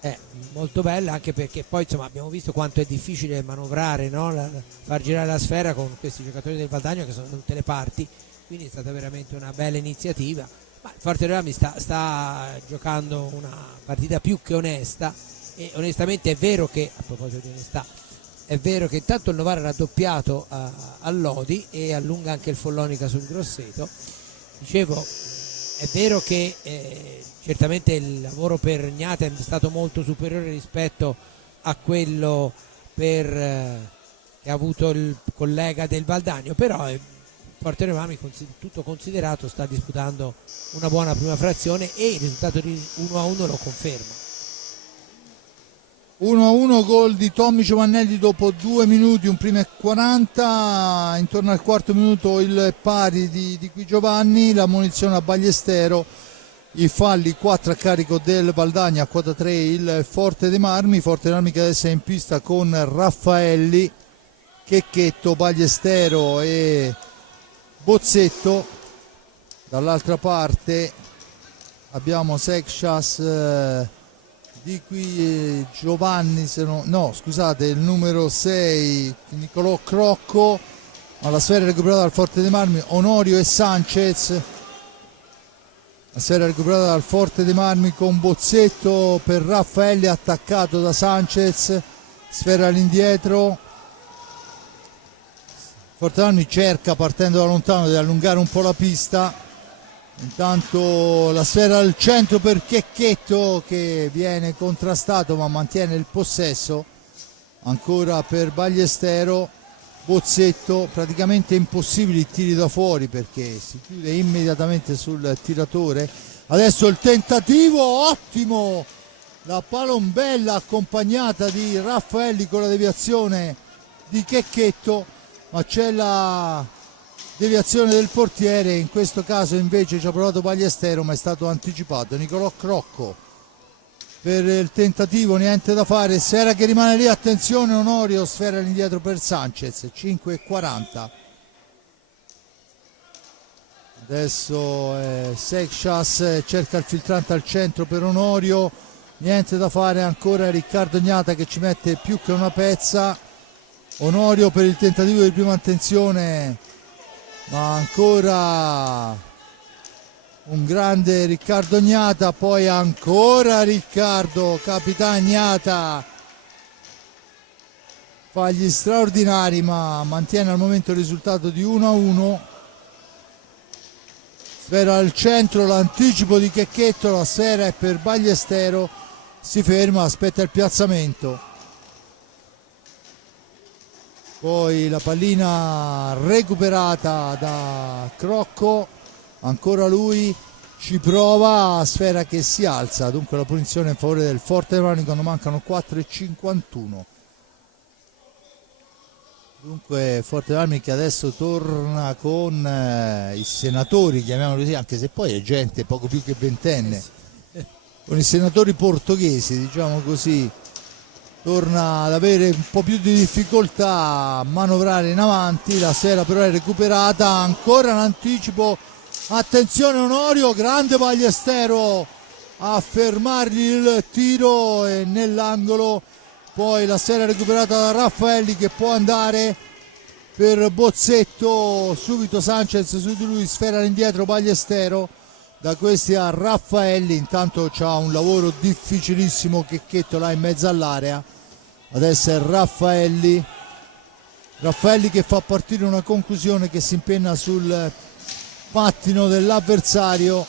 È molto bella, anche perché poi insomma abbiamo visto quanto è difficile manovrare, no? Far girare la sfera con questi giocatori del Valdagno che sono da tutte le parti, quindi è stata veramente una bella iniziativa. Ma il Forte Marmi sta giocando una partita più che onesta, e onestamente è vero che, a proposito di onestà, è vero che intanto il Novara ha raddoppiato a Lodi e allunga anche il Follonica sul Grosseto. Dicevo, è vero che certamente il lavoro per Gnata è stato molto superiore rispetto a quello che ha avuto il collega del Valdagno, però Forte Marmi, tutto considerato, sta disputando una buona prima frazione e il risultato di 1-1 lo conferma. 1-1, gol di Tommy Giovannelli dopo 2 minuti, un primo e 40, intorno al quarto minuto il pari di Qui Giovanni, la munizione a Ballestero, i falli 4 a carico del Valdagno, a quota 3 il Forte dei Marmi che adesso è in pista con Raffaelli, Checchetto, Ballestero e Bozzetto. Dall'altra parte abbiamo Seixas, di qui Giovanni, il numero 6 Nicolò Crocco, ma la sfera recuperata dal Forte dei Marmi, Onorio e Sanchez. La sfera recuperata dal Forte dei Marmi con Bozzetto per Raffaelli, attaccato da Sanchez, sfera all'indietro. Forte Marmi cerca, partendo da lontano, di allungare un po' la pista. Intanto la sfera al centro per Checchetto, che viene contrastato ma mantiene il possesso. Ancora per Ballestero, Bozzetto, praticamente impossibili i tiri da fuori perché si chiude immediatamente sul tiratore. Adesso il tentativo, ottimo, la palombella accompagnata di Raffaelli con la deviazione di Checchetto, ma c'è la deviazione del portiere. In questo caso invece ci ha provato Ballestero, ma è stato anticipato. Nicolò Crocco per il tentativo, niente da fare, sfera che rimane lì, attenzione Onorio, sfera all'indietro per Sanchez, 5:40. Adesso Seixas cerca il filtrante al centro per Onorio, niente da fare, ancora Riccardo Gnata che ci mette più che una pezza. Onorio per il tentativo di prima attenzione, ma ancora un grande Riccardo Gnata, poi ancora Riccardo, capitano Gnata, fa gli straordinari ma mantiene al momento il risultato di 1-1. Sfera al centro, l'anticipo di Checchetto, la sfera è per Ballestero, si ferma, aspetta il piazzamento. Poi la pallina recuperata da Crocco, ancora lui, ci prova, Sfera che si alza, dunque la punizione in favore del Forte dei Marmi quando mancano 4:51. Dunque Forte dei Marmi che adesso torna con i senatori, chiamiamoli così, anche se poi è gente poco più che ventenne, con i senatori portoghesi, diciamo così, torna ad avere un po' più di difficoltà a manovrare in avanti. La Sfera però è recuperata, ancora in anticipo, attenzione Onorio, grande Ballestero a fermargli il tiro e nell'angolo. Poi la Sfera recuperata da Raffaelli che può andare per Bozzetto, subito Sanchez su di lui, Sfera indietro Ballestero, da questi a Raffaelli. Intanto c'ha un lavoro difficilissimo Checchetto là in mezzo all'area, adesso è Raffaelli che fa partire una conclusione che si impenna sul pattino dell'avversario.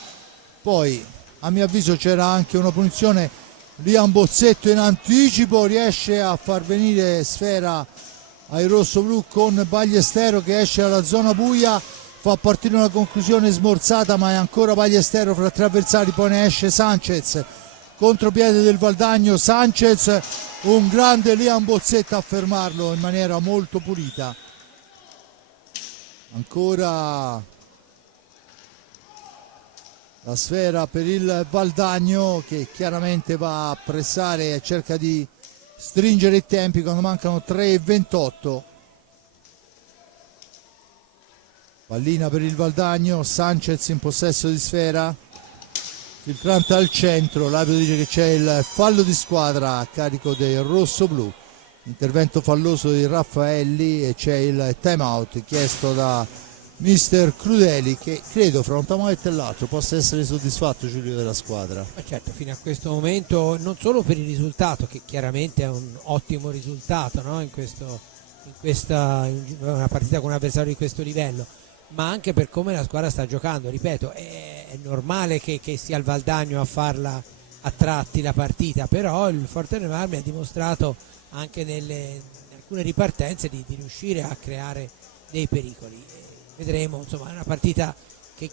Poi a mio avviso c'era anche una punizione, Liam Bozzetto in anticipo riesce a far venire Sfera ai rossoblù con Ballestero che esce dalla zona buia, fa partire una conclusione smorzata, ma è ancora Ballestero fra tre avversari. Poi ne esce Sanchez, contropiede del Valdagno, Sanchez, un grande Liam Bozzetto a fermarlo in maniera molto pulita. Ancora la Sfera per il Valdagno che chiaramente va a pressare e cerca di stringere i tempi quando mancano 3:28. Pallina per il Valdagno, Sanchez in possesso di Sfera, filtrante al centro, l'arbitro dice che c'è il fallo di squadra a carico del rossoblù, intervento falloso di Raffaelli e c'è il time out chiesto da mister Crudeli, che credo fra un tamoletto e l'altro possa essere soddisfatto Giulio della squadra. Ma certo, fino a questo momento non solo per il risultato, che chiaramente è un ottimo risultato, no? in una partita con un avversario di questo livello, ma anche per come la squadra sta giocando. Ripeto, è normale che sia il Valdagno a farla a tratti la partita, però il Forte dei Marmi ha dimostrato anche in alcune ripartenze di riuscire a creare dei pericoli. Vedremo, insomma, è una partita che,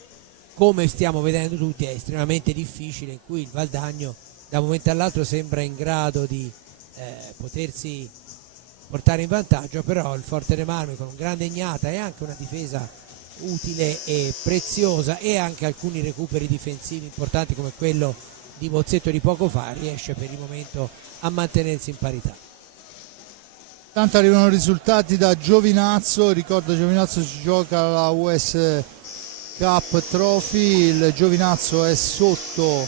come stiamo vedendo tutti, è estremamente difficile, in cui il Valdagno da un momento all'altro sembra in grado di potersi portare in vantaggio, però il Forte dei Marmi con un grande Ignata e anche una difesa utile e preziosa e anche alcuni recuperi difensivi importanti come quello di Bozzetto di poco fa, riesce per il momento a mantenersi in parità. Tanto arrivano risultati da Giovinazzo, ricordo Giovinazzo si gioca la US Cup Trophy, il Giovinazzo è sotto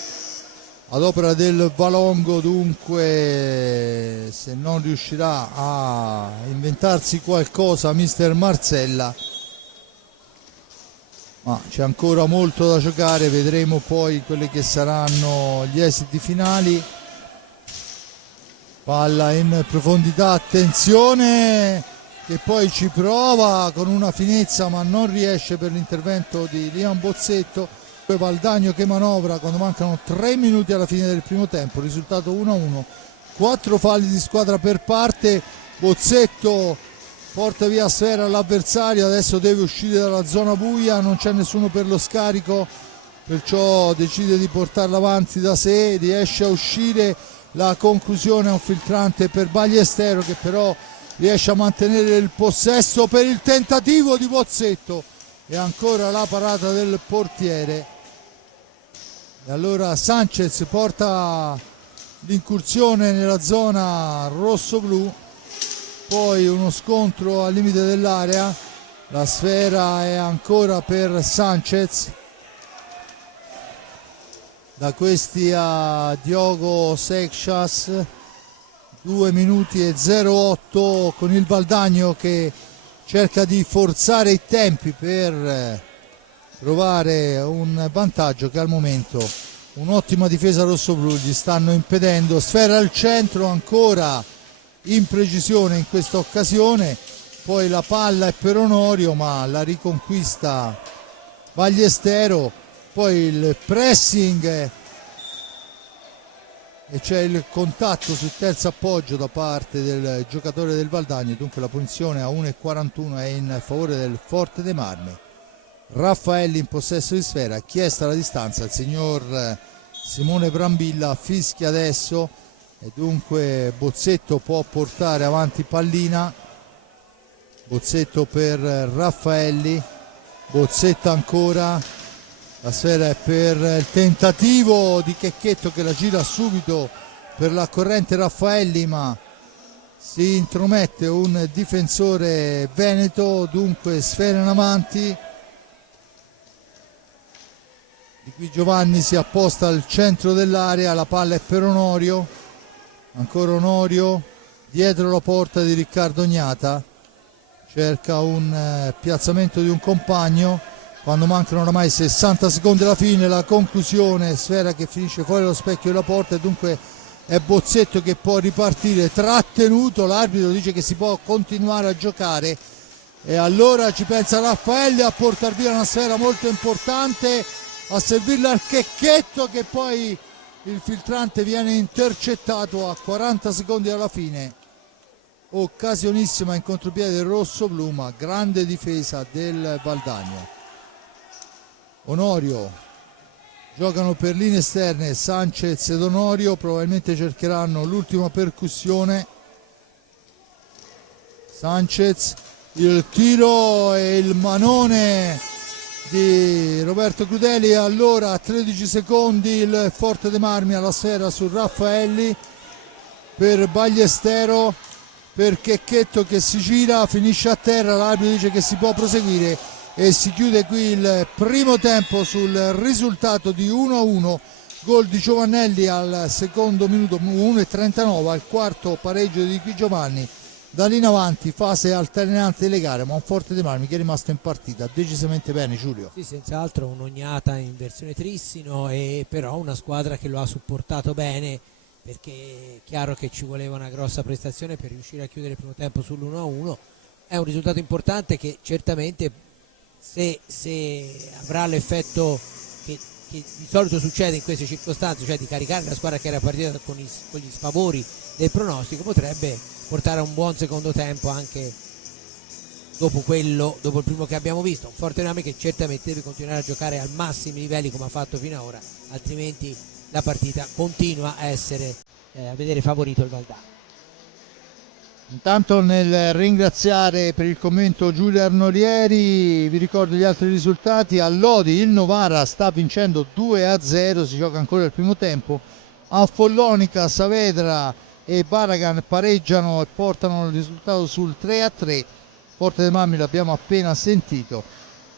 ad opera del Valongo, dunque se non riuscirà a inventarsi qualcosa mister Marsella, ma c'è ancora molto da giocare, vedremo poi quelli che saranno gli esiti finali. Palla in profondità, attenzione, che poi ci prova con una finezza ma non riesce per l'intervento di Liam Bozzetto. Poi Valdagno che manovra quando mancano 3 minuti alla fine del primo tempo, risultato 1-1, 4 falli di squadra per parte. Bozzetto porta via Sfera all'avversario, adesso deve uscire dalla zona buia, non c'è nessuno per lo scarico, perciò decide di portarla avanti da sé, riesce a uscire. La conclusione è un filtrante per Ballestero che però riesce a mantenere il possesso per il tentativo di Bozzetto e ancora la parata del portiere. E allora Sanchez porta l'incursione nella zona rosso-blu, poi uno scontro al limite dell'area, la Sfera è ancora per Sanchez. Da questi a Diogo Seixas, 2 minuti e 08 con il Valdagno che cerca di forzare i tempi per trovare un vantaggio che al momento un'ottima difesa rossoblù gli stanno impedendo. Sfera al centro, ancora imprecisione in questa occasione, poi la palla è per Onorio ma la riconquista Ballestero. Poi il pressing e c'è il contatto sul terzo appoggio da parte del giocatore del Valdagno, dunque la punizione a 1:41 è in favore del Forte dei Marmi. Raffaelli in possesso di sfera, chiesta la distanza, il signor Simone Brambilla fischia adesso e dunque Bozzetto può portare avanti pallina. Bozzetto per Raffaelli, Bozzetto ancora, la sfera è per il tentativo di Checchetto che la gira subito per la corrente Raffaelli, ma si intromette un difensore veneto, dunque sfera in avanti. Di qui Giovanni si apposta al centro dell'area, la palla è per Onorio, ancora Onorio dietro la porta di Riccardo Gnata, cerca un piazzamento di un compagno quando mancano oramai 60 secondi alla fine, la conclusione, sfera che finisce fuori dallo specchio della porta e dunque è Bozzetto che può ripartire, trattenuto, l'arbitro dice che si può continuare a giocare e allora ci pensa Raffaelli a portare via una sfera molto importante, a servirla al Checchetto che poi il filtrante viene intercettato a 40 secondi dalla fine. Occasionissima in contropiede del rosso-blu, ma grande difesa del Valdagno. Onorio, giocano per linee esterne Sanchez ed Onorio, probabilmente cercheranno l'ultima percussione. Sanchez, il tiro e il manone di Roberto Crudeli, allora a 13 secondi il Forte dei Marmi alla sfera su Raffaelli per Bagliestero, per Checchetto che si gira, finisce a terra, l'arbitro dice che si può proseguire e si chiude qui il primo tempo sul risultato di 1-1, gol di Giovannelli al secondo minuto 1:39, al quarto pareggio di Qui Giovanni. Da lì in avanti fase alternante delle gare, ma un Forte dei Marmi che è rimasto in partita decisamente bene. Giulio. Sì, senz'altro un'ognata in versione Trissino, e però una squadra che lo ha supportato bene, perché è chiaro che ci voleva una grossa prestazione per riuscire a chiudere il primo tempo sull'1-1. È un risultato importante che certamente se avrà l'effetto che di solito succede in queste circostanze, cioè di caricare la squadra che era partita con gli sfavori del pronostico, potrebbe portare a un buon secondo tempo anche dopo il primo che abbiamo visto. Un Forte Marmi che certamente deve continuare a giocare al massimi livelli come ha fatto fino ad ora, altrimenti la partita continua a essere a vedere favorito il Valdagno. Intanto nel ringraziare per il commento Giulio Arnorieri vi ricordo gli altri risultati. A Lodi il Novara sta vincendo 2-0, si gioca ancora il primo tempo. A Follonica Saavedra e Baragan pareggiano e portano il risultato sul 3-3. Forte dei Marmi l'abbiamo appena sentito,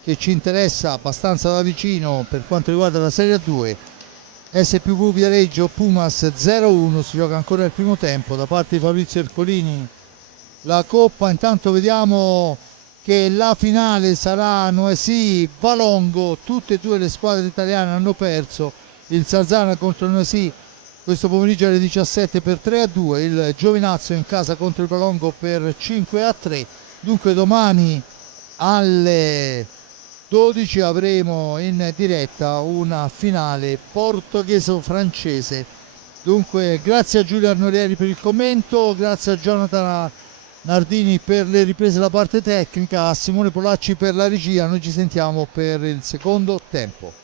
che ci interessa abbastanza da vicino per quanto riguarda la Serie A2. SPV Viareggio Pumas 0-1, si gioca ancora il primo tempo. Da parte di Fabrizio Ercolini la coppa, intanto vediamo che la finale sarà Noisy Valongo, tutte e due le squadre italiane hanno perso, il Sarzana contro il Noisy questo pomeriggio alle 17 per 3-2, il Giovinazzo in casa contro il Valongo per 5-3. Dunque domani alle 12 avremo in diretta una finale portoghese-francese. Dunque grazie a Giulio Arnorieri per il commento, grazie a Jonathan Nardini per le riprese della parte tecnica, a Simone Polacci per la regia. Noi ci sentiamo per il secondo tempo.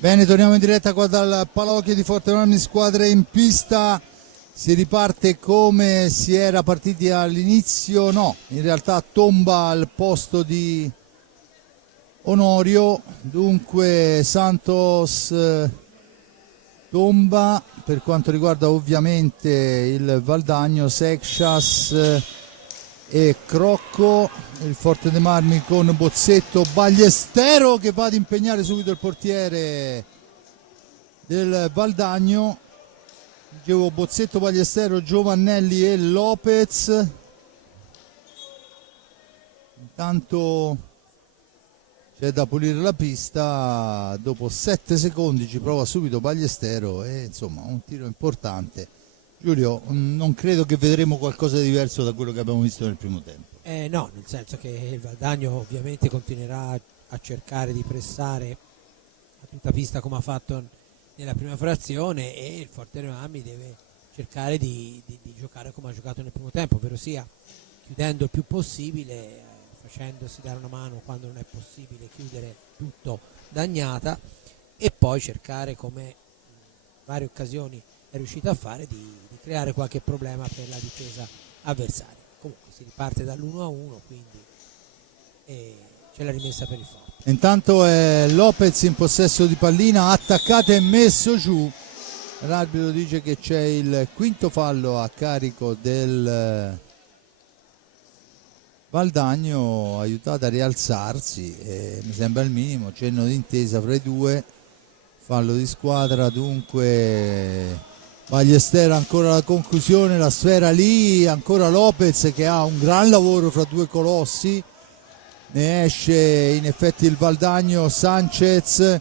Bene, torniamo in diretta qua dal Palocchio di Forte dei Marmi, squadre in pista. Si riparte come si era partiti all'inizio, no, in realtà tomba al posto di Onorio, dunque Santos tomba per quanto riguarda ovviamente il Valdagno, Sexas e Crocco, il Forte dei Marmi con Bozzetto, Ballestero che va ad impegnare subito il portiere del Valdagno. Dicevo Bozzetto, Ballestero, Giovannelli e Lopez. Intanto c'è da pulire la pista, dopo 7 secondi ci prova subito Ballestero e insomma un tiro importante. Giulio, non credo che vedremo qualcosa di diverso da quello che abbiamo visto nel primo tempo. No, nel senso che il Valdagno ovviamente continuerà a cercare di pressare a tutta pista come ha fatto nella prima frazione, e il Forte dei Marmi deve cercare di giocare come ha giocato nel primo tempo, ovvero sia chiudendo il più possibile, facendosi dare una mano quando non è possibile chiudere tutto Dagnata, e poi cercare, come in varie occasioni è riuscito a fare, di creare qualche problema per la difesa avversaria. Comunque si riparte dall'1-1, quindi c'è la rimessa per il Forte. Intanto è Lopez in possesso di pallina, attaccato e messo giù. L'arbitro dice che c'è il quinto fallo a carico del Valdagno, aiutato a rialzarsi, mi sembra il minimo, cenno d'intesa fra i due, fallo di squadra, dunque Ballestero ancora la conclusione, la sfera lì, ancora Lopez che ha un gran lavoro fra due colossi, ne esce in effetti il Valdagno. Sanchez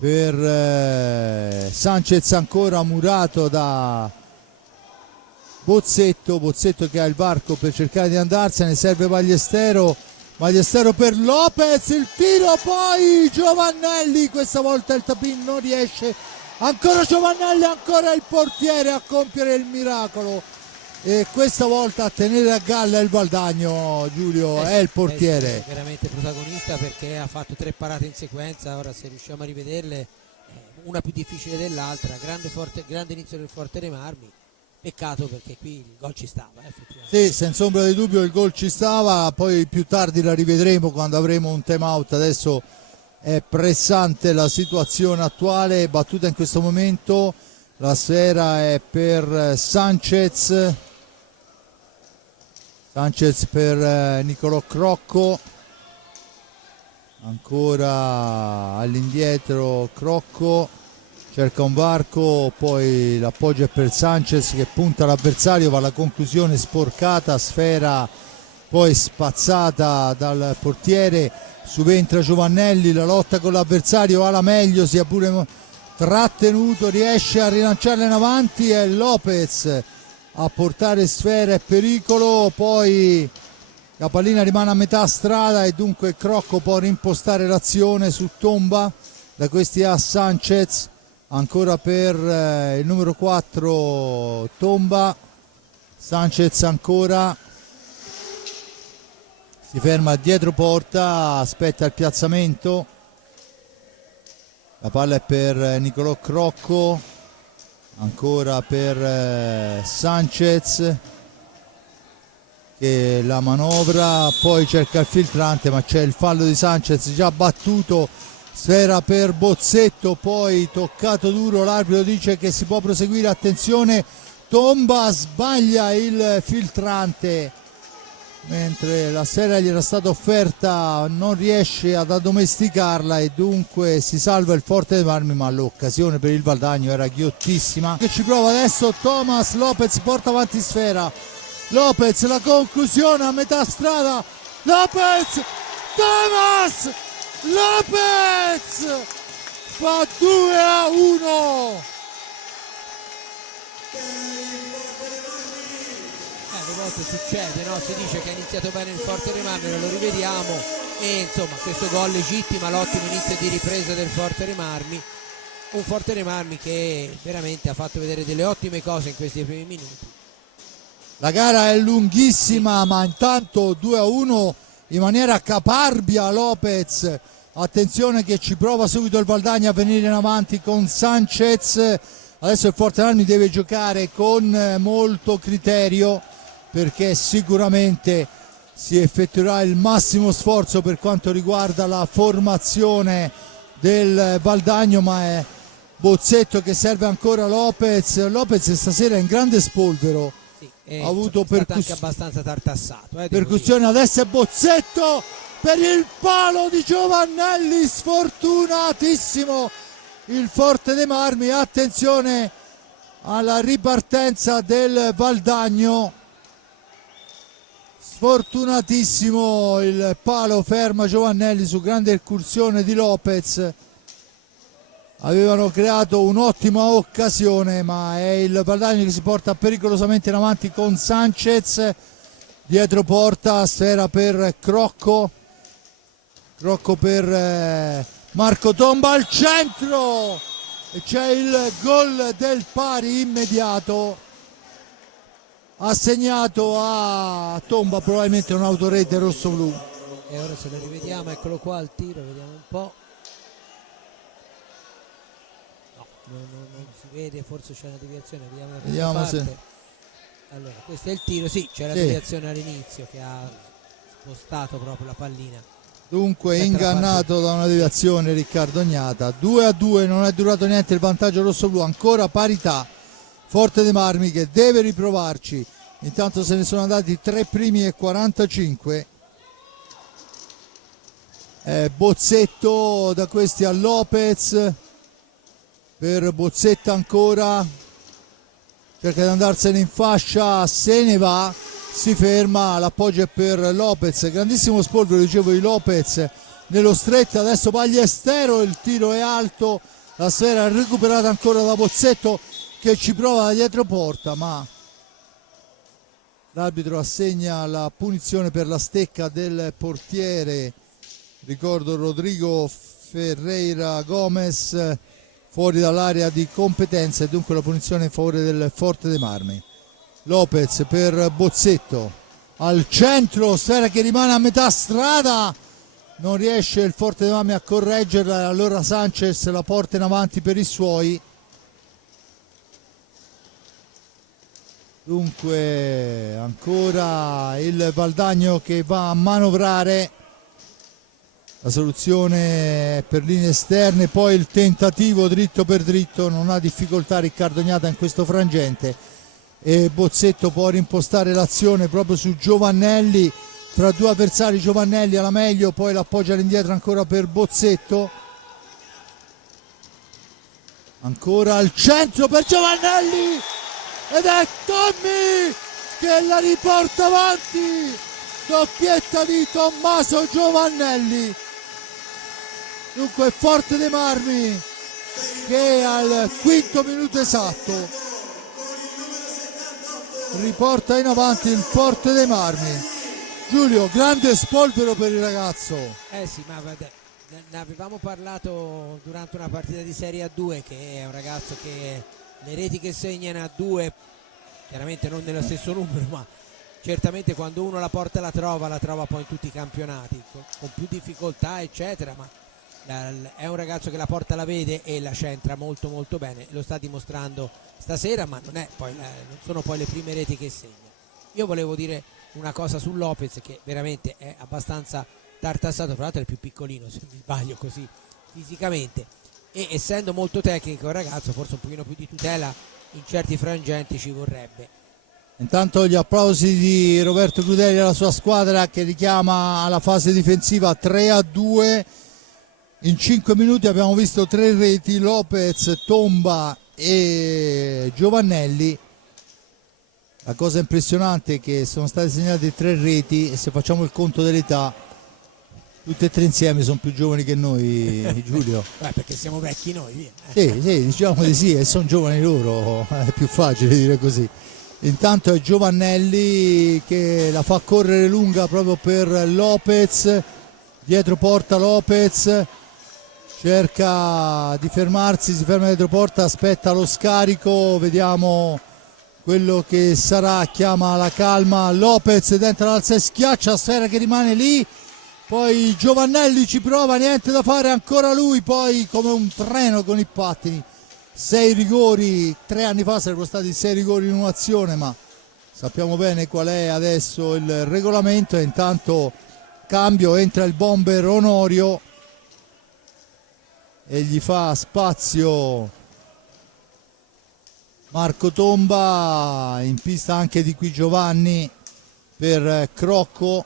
per Sanchez ancora murato da Bozzetto che ha il varco per cercare di andarsene, serve Ballestero per Lopez, il tiro, poi Giovannelli, questa volta il tapin non riesce, ancora Giovannelli, ancora il portiere a compiere il miracolo, e questa volta a tenere a galla il Valdagno. Giulio, è il portiere è veramente protagonista, perché ha fatto 3 parate in sequenza. Ora, se riusciamo a rivederle, una più difficile dell'altra, grande inizio del Forte dei Marmi, peccato perché qui il gol ci stava, effettivamente. Sì, senza ombra di dubbio il gol ci stava, poi più tardi la rivedremo quando avremo un time out. Adesso è pressante la situazione attuale, battuta in questo momento, la sfera è per Sanchez per Nicolò Crocco, ancora all'indietro Crocco, cerca un varco, poi l'appoggio è per Sanchez che punta l'avversario, va alla conclusione sporcata, sfera poi spazzata dal portiere, subentra Giovannelli, la lotta con l'avversario, va la meglio, sia pure trattenuto, riesce a rilanciarla in avanti, è Lopez a portare sfera e pericolo, poi la pallina rimane a metà strada e dunque Crocco può rimpostare l'azione su Tomba, da questi a Sanchez, ancora per il numero 4 Tomba, Sanchez ancora, si ferma dietro porta, aspetta il piazzamento, la palla è per Nicolò Crocco, ancora per Sanchez che la manovra, poi cerca il filtrante ma c'è il fallo di Sanchez già battuto, sfera per Bozzetto, poi toccato duro, l'arbitro dice che si può proseguire, attenzione, Tomba sbaglia il filtrante mentre la sfera gli era stata offerta, non riesce ad addomesticarla e dunque si salva il Forte dei Marmi, ma l'occasione per il Valdagno era ghiottissima. Che ci prova adesso Thomas, Lopez porta avanti sfera, Lopez, la conclusione a metà strada, Lopez, Thomas, Lopez fa 2-1. Le volte succede, no? Si dice che ha iniziato bene il Forte dei Marmi, lo rivediamo, e insomma questo gol legittima l'ottimo inizio di ripresa del Forte dei Marmi, un Forte dei Marmi che veramente ha fatto vedere delle ottime cose in questi primi minuti. La gara è lunghissima, ma intanto 2-1 in maniera caparbia. Lopez attenzione che ci prova subito il Valdagno a venire in avanti con Sanchez. Adesso il Forte dei Marmi deve giocare con molto criterio, perché sicuramente si effettuerà il massimo sforzo per quanto riguarda la formazione del Valdagno, ma è Bozzetto che serve ancora Lopez. Lopez stasera è in grande spolvero, Sì, ha avuto anche abbastanza tartassato. percussione. Adesso è Bozzetto per il palo di Giovannelli, sfortunatissimo il Forte dei Marmi. Attenzione alla ripartenza del Valdagno, sfortunatissimo il palo, ferma Giovannelli su grande incursione di Lopez. Avevano creato un'ottima occasione, ma è il Valdagno che si porta pericolosamente in avanti con Sanchez dietro porta, sfera per Crocco per Marco Tomba al centro e c'è il gol del pari immediato assegnato a Tomba, probabilmente un'autorete rosso-blu. E ora se lo rivediamo, eccolo qua al tiro, vediamo un po'. No, non si vede, forse c'è una deviazione, vediamo la prima parte. Allora, questo è il tiro, sì, c'è la deviazione all'inizio che ha spostato proprio la pallina. Dunque ingannato da una deviazione Riccardo Ognata. 2-2, non è durato niente il vantaggio rosso-blu, ancora parità. Forte dei Marmi che deve riprovarci. Intanto se ne sono andati 3 primi e 45. Bozzetto da questi a Lopez, per Bozzetto ancora, cerca di andarsene in fascia, se ne va, si ferma, l'appoggio è per Lopez, grandissimo spolvero dicevo di Lopez nello stretto. Adesso Bagliestero, il tiro è alto, la sfera è recuperata ancora da Bozzetto che ci prova da dietro porta, ma l'arbitro assegna la punizione per la stecca del portiere, ricordo Rodrigo Ferreira Gomez, fuori dall'area di competenza, e dunque la punizione in favore del Forte dei Marmi. Lopez per Bozzetto al centro, sfera che rimane a metà strada, non riesce il Forte dei Marmi a correggerla, allora Sanchez la porta in avanti per i suoi. Dunque ancora il Valdagno che va a manovrare, la soluzione per linee esterne, poi il tentativo dritto per dritto, non ha difficoltà Riccardo Ognata in questo frangente e Bozzetto può rimpostare l'azione proprio su Giovannelli, tra due avversari. Giovannelli alla meglio, poi l'appoggia all'indietro ancora per Bozzetto, ancora al centro per Giovannelli ed è Tommy che la riporta avanti, doppietta di Tommaso Giovannelli. Dunque Forte dei Marmi che al quinto minuto esatto riporta in avanti il Forte dei Marmi. Giulio, grande spolvero per il ragazzo. Sì, ma ne avevamo parlato durante una partita di Serie A2, che è un ragazzo che le reti che segna in A2, chiaramente non nello stesso numero, ma certamente quando uno la porta la trova poi in tutti i campionati con più difficoltà eccetera, ma è un ragazzo che la porta la vede e la centra molto molto bene, lo sta dimostrando stasera, ma non sono poi le prime reti che segna. Io volevo dire una cosa su Lopez, che veramente è abbastanza tartassato, tra l'altro è il più piccolino se non mi sbaglio così fisicamente, e essendo molto tecnico il ragazzo forse un pochino più di tutela in certi frangenti ci vorrebbe. Intanto gli applausi di Roberto Crudeli alla sua squadra che richiama alla fase difensiva. 3-2. In 5 minuti abbiamo visto 3 reti, Lopez, Tomba e Giovannelli. La cosa impressionante è che sono state segnate 3 reti e se facciamo il conto dell'età tutte e 3 insieme sono più giovani che noi, Giulio. Perché siamo vecchi noi, via. Sì, diciamo di sì, e sono giovani loro, è più facile dire così. Intanto è Giovannelli che la fa correre lunga proprio per Lopez, dietro porta Lopez, cerca di fermarsi, si ferma dietro porta, aspetta lo scarico, vediamo quello che sarà, chiama la calma Lopez, entra l'alza e schiaccia, sfera che rimane lì poi Giovannelli ci prova, niente da fare, ancora lui, poi come un treno con i pattini. 6 rigori, 3 anni fa sarebbero stati 6 rigori in un'azione, ma sappiamo bene qual è adesso il regolamento. E intanto cambio, entra il bomber Onorio e gli fa spazio Marco Tomba, in pista anche di qui Giovanni per Crocco.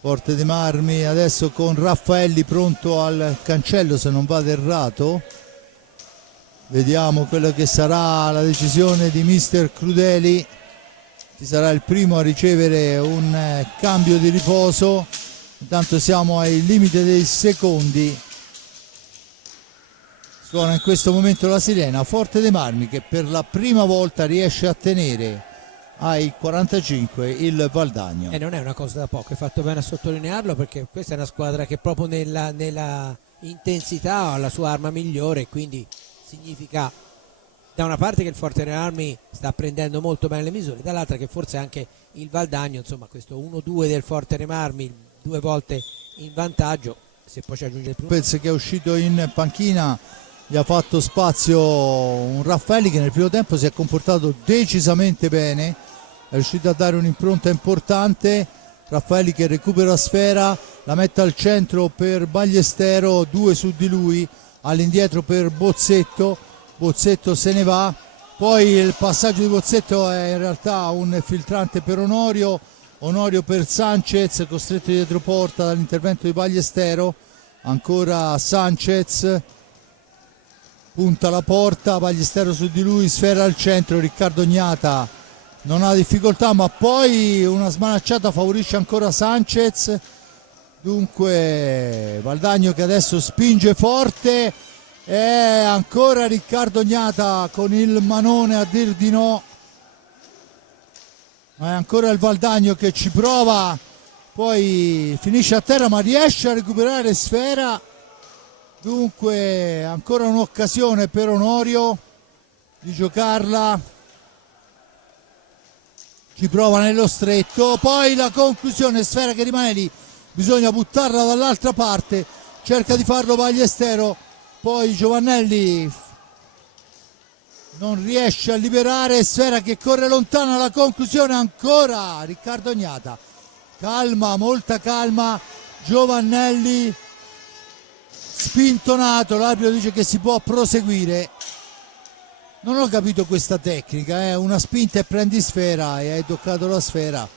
Forte dei Marmi adesso con Raffaelli pronto al cancello, se non vado errato. Vediamo quello che sarà la decisione di mister Crudeli. Ci sarà il primo a ricevere un cambio di riposo. Intanto siamo ai limiti dei secondi. Suona in questo momento la sirena. Forte dei Marmi che per la prima volta riesce a tenere ai 45 il Valdagno. E non è una cosa da poco, è fatto bene a sottolinearlo, perché questa è una squadra che proprio nella intensità ha la sua arma migliore, quindi significa da una parte che il Forte dei Marmi sta prendendo molto bene le misure, dall'altra che forse anche il Valdagno, insomma questo 1-2 del Forte dei Marmi 2 volte in vantaggio, se poi ci aggiunge il primo. Lopez che è uscito in panchina, gli ha fatto spazio un Raffaelli che nel primo tempo si è comportato decisamente bene, è riuscito a dare un'impronta importante. Raffaelli che recupera sfera, la mette al centro per Ballestero, 2 su di lui, all'indietro per Bozzetto, Bozzetto se ne va, poi il passaggio di Bozzetto è in realtà un filtrante per Onorio, Onorio per Sanchez, costretto dietro porta dall'intervento di Ballestero, ancora Sanchez, punta la porta, Ballestero su di lui, sfera al centro, Riccardo Gnata non ha difficoltà, ma poi una smanacciata favorisce ancora Sanchez. Dunque Valdagno che adesso spinge forte e ancora Riccardo Gnata con il manone a dir di no, ma è ancora il Valdagno che ci prova, poi finisce a terra ma riesce a recuperare sfera. Dunque ancora un'occasione per Onorio di giocarla, ci prova nello stretto, poi la conclusione, sfera che rimane lì, bisogna buttarla dall'altra parte, cerca di farlo Ballestero, poi Giovannelli non riesce a liberare, sfera che corre lontana, la conclusione ancora Riccardo Gnata, calma, molta calma, Giovannelli spintonato, l'arbitro dice che si può proseguire. Non ho capito questa tecnica, una spinta e prendi sfera e hai toccato la sfera.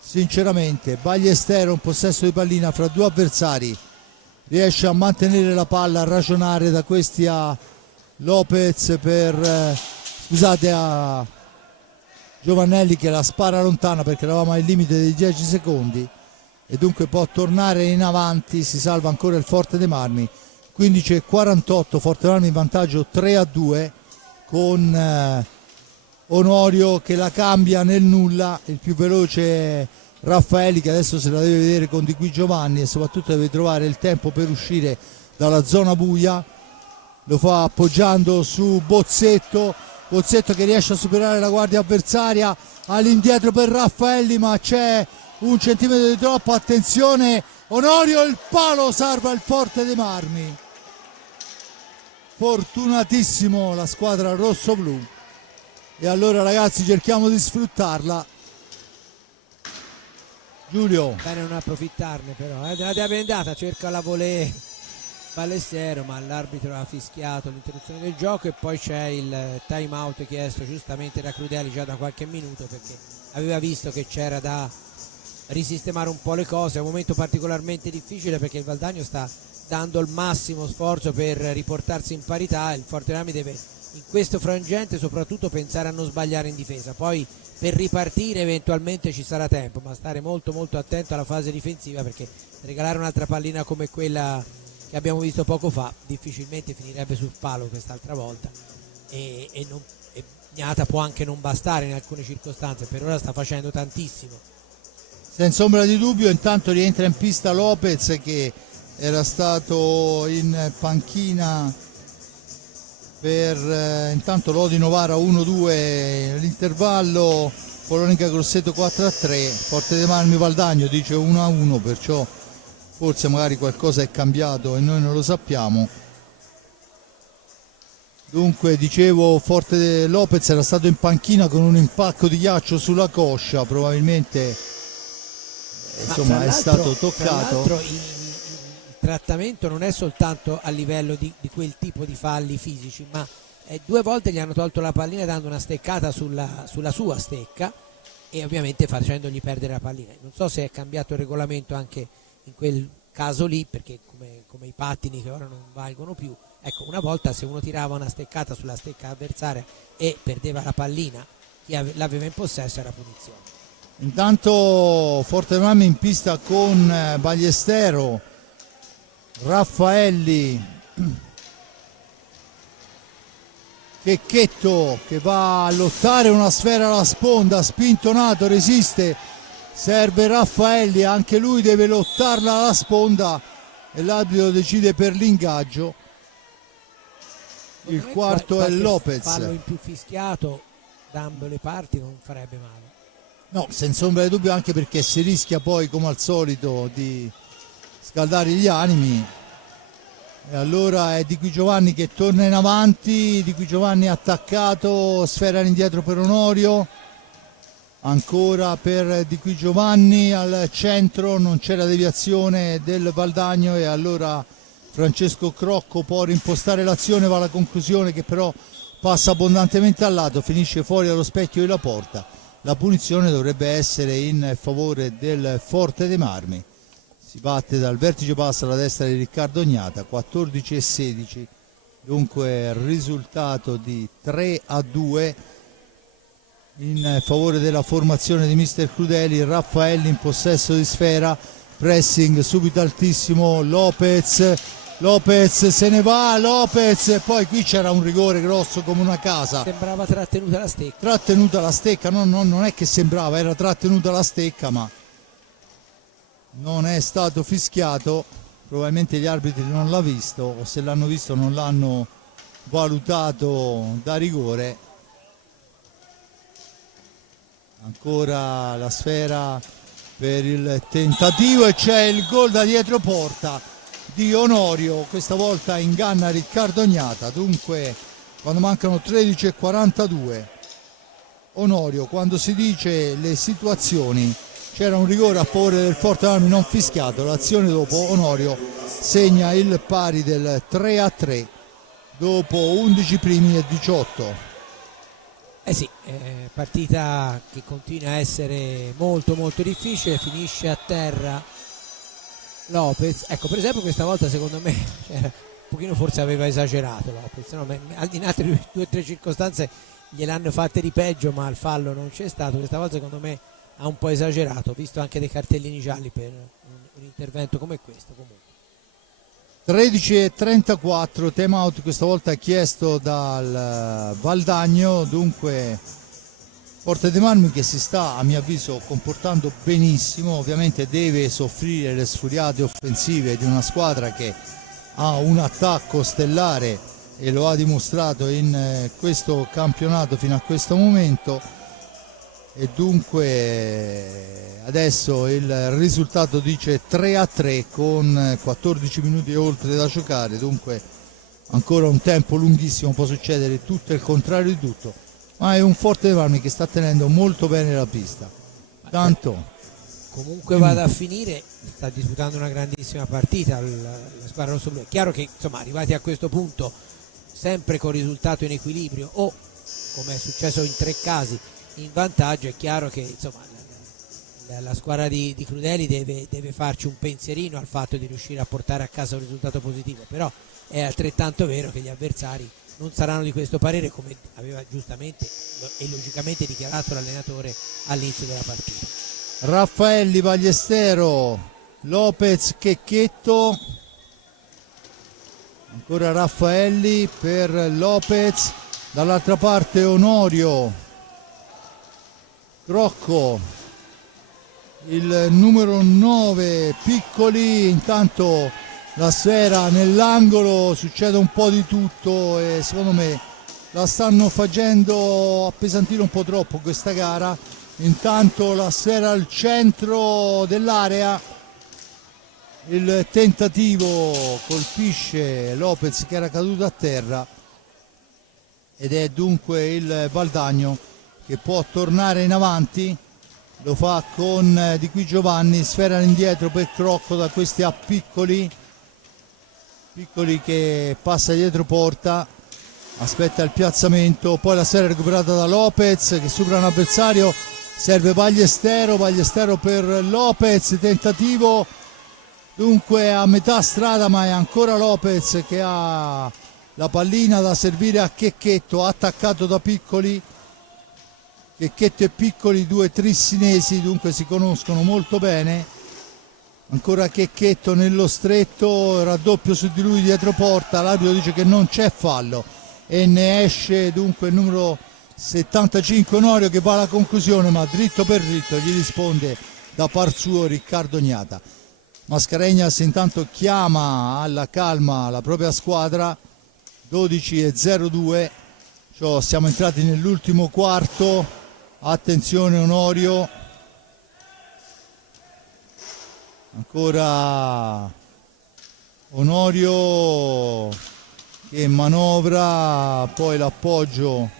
Sinceramente, Ballestero, un possesso di pallina fra 2 avversari, riesce a mantenere la palla, a ragionare da questi a Lopez a Giovannelli che la spara lontana perché eravamo al limite dei 10 secondi e dunque può tornare in avanti, si salva ancora il Forte dei Marmi. 15:48, Forte dei Marmi in vantaggio 3-2 con Onorio che la cambia nel nulla, il più veloce è Raffaelli che adesso se la deve vedere con Di Qui Giovanni e soprattutto deve trovare il tempo per uscire dalla zona buia, lo fa appoggiando su Bozzetto, Bozzetto che riesce a superare la guardia avversaria, all'indietro per Raffaelli ma c'è un centimetro di troppo, attenzione Onorio, il palo salva il Forte dei Marmi. Fortunatissimo la squadra rosso-blu e allora ragazzi cerchiamo di sfruttarla. Giulio, bene non approfittarne però, la bendata cerca la volée Ballestero ma l'arbitro ha fischiato l'interruzione del gioco e poi c'è il time out chiesto giustamente da Crudeli già da qualche minuto perché aveva visto che c'era da risistemare un po' le cose. È un momento particolarmente difficile perché il Valdagno sta dando il massimo sforzo per riportarsi in parità, il Forte dei Marmi deve in questo frangente soprattutto pensare a non sbagliare in difesa, poi per ripartire eventualmente ci sarà tempo, ma stare molto molto attento alla fase difensiva perché regalare un'altra pallina come quella che abbiamo visto poco fa difficilmente finirebbe sul palo quest'altra volta e Gnata può anche non bastare in alcune circostanze, per ora sta facendo tantissimo. senza ombra di dubbio. Intanto rientra in pista Lopez che era stato in panchina per intanto Lodi Novara 1-2 l'intervallo, Polonica Grosseto 4-3, Forte dei Marmi Valdagno dice 1-1, perciò forse magari qualcosa è cambiato e noi non lo sappiamo. Dunque dicevo, Lopez era stato in panchina con un impacco di ghiaccio sulla coscia, probabilmente insomma è stato toccato. Tra l'altro il trattamento non è soltanto a livello di quel tipo di falli fisici, ma 2 volte gli hanno tolto la pallina dando una steccata sulla sua stecca e ovviamente facendogli perdere la pallina. Non so se è cambiato il regolamento anche in quel caso lì, perché come i pattini che ora non valgono più, ecco, una volta se uno tirava una steccata sulla stecca avversaria e perdeva la pallina, chi l'aveva in possesso era punizione. Intanto Forte dei Marmi in pista con Ballestero, Raffaelli, Checchetto che va a lottare una sfera alla sponda, spintonato, resiste, serve Raffaelli, anche lui deve lottarla alla sponda e l'arbitro decide per l'ingaggio. Il quarto è Lopez. Fallo in più fischiato da ambo le parti non farebbe male. No, senza ombra di dubbio, anche perché si rischia poi come al solito di scaldare gli animi. E allora è Di Qui Giovanni che torna in avanti, Di Qui Giovanni attaccato, sfera indietro per Onorio, ancora per Di Qui Giovanni al centro, non c'è la deviazione del Valdagno e allora Francesco Crocco può rimpostare l'azione, va alla conclusione che però passa abbondantemente al lato, finisce fuori dallo specchio della porta. La punizione dovrebbe essere in favore del Forte dei Marmi. Si batte dal vertice basso alla destra di Riccardo Ognata, 14-16, dunque risultato di 3-2 in favore della formazione di mister Crudeli. Raffaelli in possesso di sfera, pressing subito altissimo, Lopez se ne va, Lopez, e poi qui c'era un rigore grosso come una casa. Sembrava trattenuta la stecca. No, non è che sembrava, era trattenuta la stecca, ma non è stato fischiato, probabilmente gli arbitri non l'hanno visto o se l'hanno visto non l'hanno valutato da rigore. Ancora la sfera per il tentativo e c'è il gol da dietro porta di Onorio, questa volta inganna Riccardo Ognata. Dunque quando mancano 13:42 Onorio, quando si dice le situazioni, c'era un rigore a favore del Forte dei Marmi non fischiato, l'azione dopo Onorio segna il pari del 3-3 dopo 11 primi e 18. Sì, partita che continua a essere molto molto difficile, finisce a terra Lopez. Ecco, per esempio questa volta secondo me un pochino forse aveva esagerato Lopez, no? In altre 2 o 3 circostanze gliel'hanno fatte di peggio, ma il fallo non c'è stato. Questa volta secondo me ha un po' esagerato, visto anche dei cartellini gialli per un intervento come questo. Comunque 13:34, time out questa volta chiesto dal Valdagno. Dunque Forte dei Marmi che si sta, a mio avviso, comportando benissimo, ovviamente deve soffrire le sfuriate offensive di una squadra che ha un attacco stellare e lo ha dimostrato in questo campionato fino a questo momento, e dunque adesso il risultato dice 3-3 con 14 minuti e oltre da giocare, dunque ancora un tempo lunghissimo, può succedere tutto e il contrario di tutto, ma è un Forte dei Marmi che sta tenendo molto bene la pista. Tanto comunque vada a finire, sta disputando una grandissima partita la squadra rossoblu. È chiaro che insomma arrivati a questo punto sempre con risultato in equilibrio o come è successo in 3 casi in vantaggio, è chiaro che insomma la squadra di Crudeli deve farci un pensierino al fatto di riuscire a portare a casa un risultato positivo, però è altrettanto vero che gli avversari non saranno di questo parere, come aveva giustamente e logicamente dichiarato l'allenatore all'inizio della partita. Raffaelli, Ballestero, Lopez, Checchetto, ancora Raffaelli per Lopez, dall'altra parte Onorio, Crocco, il numero 9 Piccoli. Intanto la sfera nell'angolo, succede un po' di tutto e secondo me la stanno facendo appesantire un po' troppo questa gara, Intanto la sfera al centro dell'area, il tentativo colpisce Lopez che era caduto a terra ed è dunque il Valdagno che può tornare in avanti. Lo fa con Di Qui Giovanni, sfera all'indietro per Crocco da questi a Piccoli che passa dietro porta, aspetta il piazzamento, poi la sfera recuperata da Lopez che supera un avversario, serve Ballestero per Lopez, tentativo dunque a metà strada, ma è ancora Lopez che ha la pallina da servire a Checchetto, attaccato da Piccoli. Checchetto e Piccoli, due trissinesi, dunque si conoscono molto bene. Ancora Checchetto nello stretto, raddoppio su di lui dietro porta, l'arbitro dice che non c'è fallo e ne esce dunque il numero 75 Onorio che va alla conclusione, ma dritto per dritto gli risponde da par suo Riccardo Gnata. Mascarenhas intanto chiama alla calma la propria squadra. 12:02, cioè siamo entrati nell'ultimo quarto. Attenzione Onorio, ancora Onorio che manovra, poi l'appoggio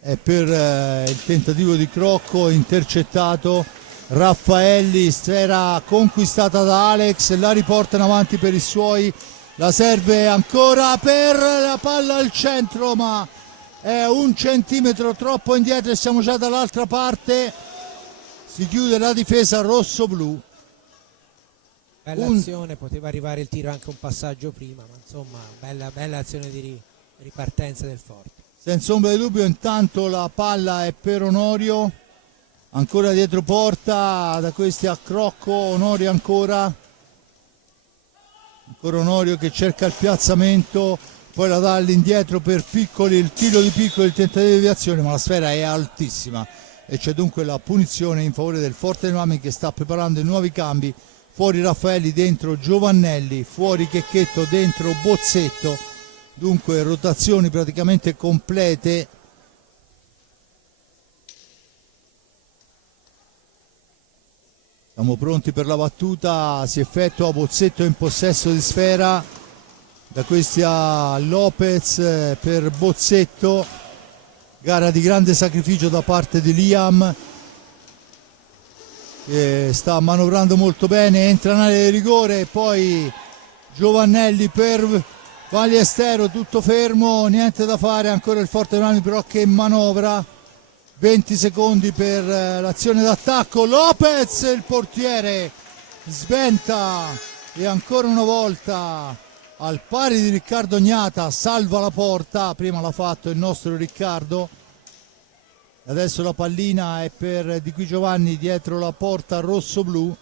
è per il tentativo di Crocco, intercettato. Raffaelli, sfera conquistata da Alex, la riporta in avanti per i suoi, la serve ancora per la palla al centro, ma è un centimetro troppo indietro e siamo già dall'altra parte. Si chiude la difesa rosso-blu. Bella azione, poteva arrivare il tiro anche un passaggio prima, ma insomma bella azione di ripartenza del Forte. Senza ombra di dubbio, intanto la palla è per Onorio, ancora dietro porta da questi a Crocco. Onorio ancora Onorio che cerca il piazzamento, poi la dà all'indietro per Piccoli, il tiro di Piccoli, il tentativo di deviazione, ma la sfera è altissima e c'è dunque la punizione in favore del Forte dei Marmi che sta preparando i nuovi cambi. Fuori Raffaelli, dentro Giovannelli, fuori Checchetto, dentro Bozzetto, dunque rotazioni praticamente complete. Siamo pronti per la battuta, si effettua, Bozzetto in possesso di sfera, da questi a Lopez per Bozzetto, gara di grande sacrificio da parte di Liam che sta manovrando molto bene, entra in area di rigore, poi Giovannelli per Ballestero, tutto fermo, niente da fare, ancora il Forte Marmi però che manovra. 20 secondi per l'azione d'attacco, Lopez, il portiere sventa e ancora una volta al pari di Riccardo Gnata salva la porta, prima l'ha fatto il nostro Riccardo. Adesso la pallina è per Di Qui Giovanni dietro la porta rosso-blu,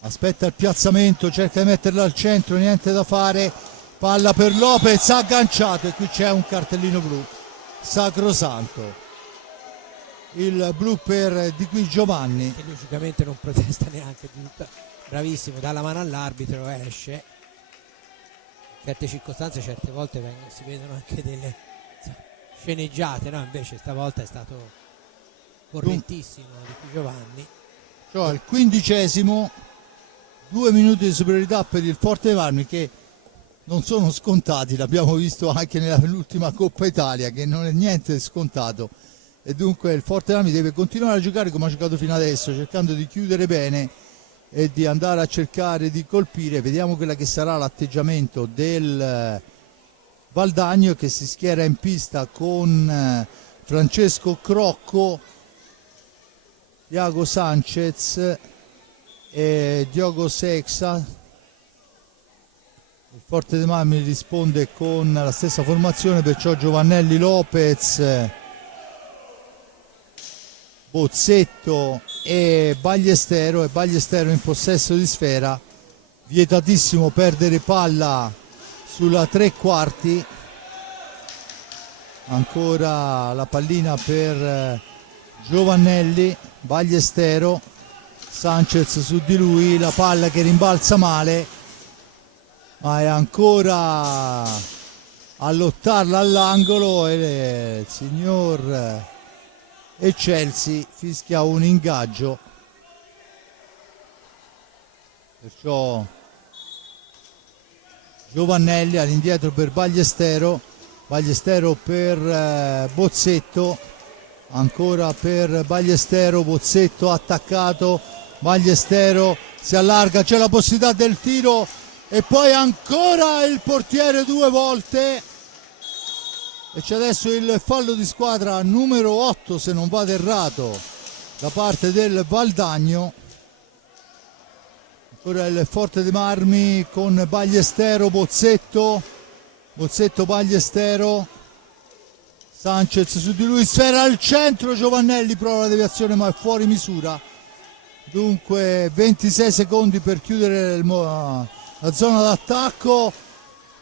aspetta il piazzamento, cerca di metterla al centro, niente da fare, palla per Lopez, agganciato e qui c'è un cartellino blu sacrosanto. Il blu per Di Qui Giovanni che logicamente non protesta neanche, bravissimo, dà la mano all'arbitro, esce. In certe circostanze certe volte si vedono anche delle sceneggiate, no? Invece stavolta è stato correttissimo Di Qui Giovanni. Cioè il 15°, 2 minuti di superiorità per il Forte dei Marmi che non sono scontati, l'abbiamo visto anche nell'ultima Coppa Italia che non è niente scontato. E dunque il Forte Marmi deve continuare a giocare come ha giocato fino adesso, cercando di chiudere bene e di andare a cercare di colpire. Vediamo quella che sarà l'atteggiamento del Valdagno che si schiera in pista con Francesco Crocco, Thiago Sanchez e Diogo Sexa. Il Forte dei Marmi risponde con la stessa formazione, perciò Giovannelli, Lopez, Bozzetto e Ballestero in possesso di sfera. Vietatissimo perdere palla sulla tre quarti. Ancora la pallina per Giovannelli, Ballestero, Sanchez su di lui, la palla che rimbalza male, ma è ancora a lottarla all'angolo e il signor e Chelsea fischia un ingaggio, perciò Giovannelli all'indietro per Ballestero per Bozzetto, ancora per Ballestero, Bozzetto attaccato, Ballestero si allarga, c'è la possibilità del tiro e poi ancora il portiere due volte e c'è adesso il fallo di squadra numero 8 se non vado errato da parte del Valdagno. Ancora il Forte dei Marmi con Ballestero, Bozzetto, Ballestero, Sanchez su di lui, sfera al centro, Giovannelli prova la deviazione ma è fuori misura. Dunque 26 secondi per chiudere la zona d'attacco.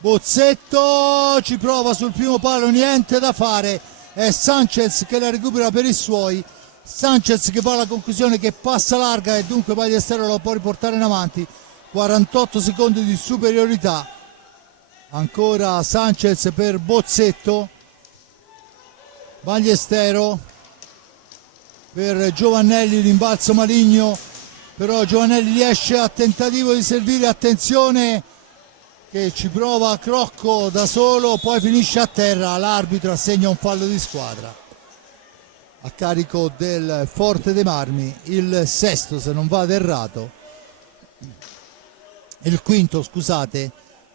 Bozzetto ci prova sul primo palo, niente da fare, è Sanchez che la recupera per i suoi. Sanchez che va alla conclusione, che passa larga e dunque Ballestero lo può riportare in avanti. 48 secondi di superiorità. Ancora Sanchez per Bozzetto, Ballestero per Giovannelli, rimbalzo maligno, però Giovannelli riesce a tentativo di servire, attenzione che ci prova Crocco da solo, poi finisce a terra, l'arbitro assegna un fallo di squadra a carico del Forte dei Marmi, il sesto se non vado errato, il quinto scusate.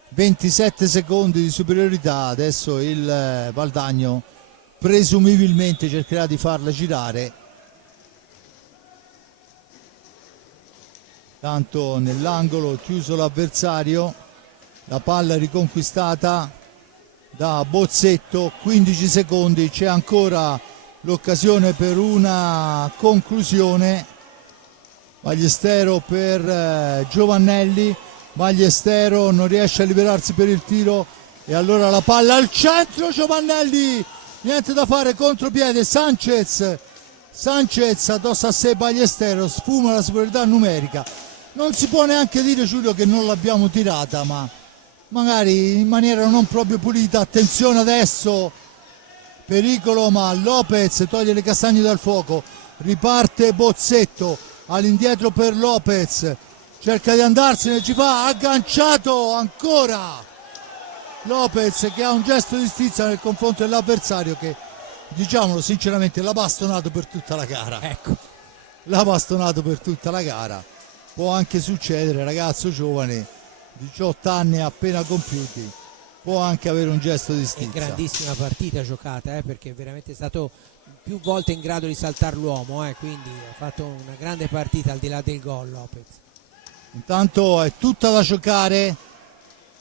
27 secondi di superiorità, adesso il Valdagno presumibilmente cercherà di farla girare, tanto nell'angolo chiuso l'avversario, la palla riconquistata da Bozzetto, 15 secondi, c'è ancora l'occasione per una conclusione. Ballestero per Giovannelli, Ballestero non riesce a liberarsi per il tiro e allora la palla al centro, Giovannelli, niente da fare, contropiede, Sanchez addosso a sé Ballestero, sfuma la superiorità numerica. Non si può neanche dire, Giulio, che non l'abbiamo tirata, ma magari in maniera non proprio pulita. Attenzione adesso, pericolo, ma Lopez toglie le castagne dal fuoco, riparte Bozzetto all'indietro per Lopez, cerca di andarsene, ci fa, agganciato ancora Lopez che ha un gesto di stizza nei confronti dell'avversario che, diciamolo sinceramente, l'ha bastonato per tutta la gara. Ecco, L'ha bastonato per tutta la gara. Può anche succedere, ragazzo giovane, 18 anni appena compiuti, può anche avere un gesto di stizza. è grandissima partita giocata, perché è veramente stato più volte in grado di saltare l'uomo, quindi ha fatto una grande partita al di là del gol Lopez. Intanto è tutta da giocare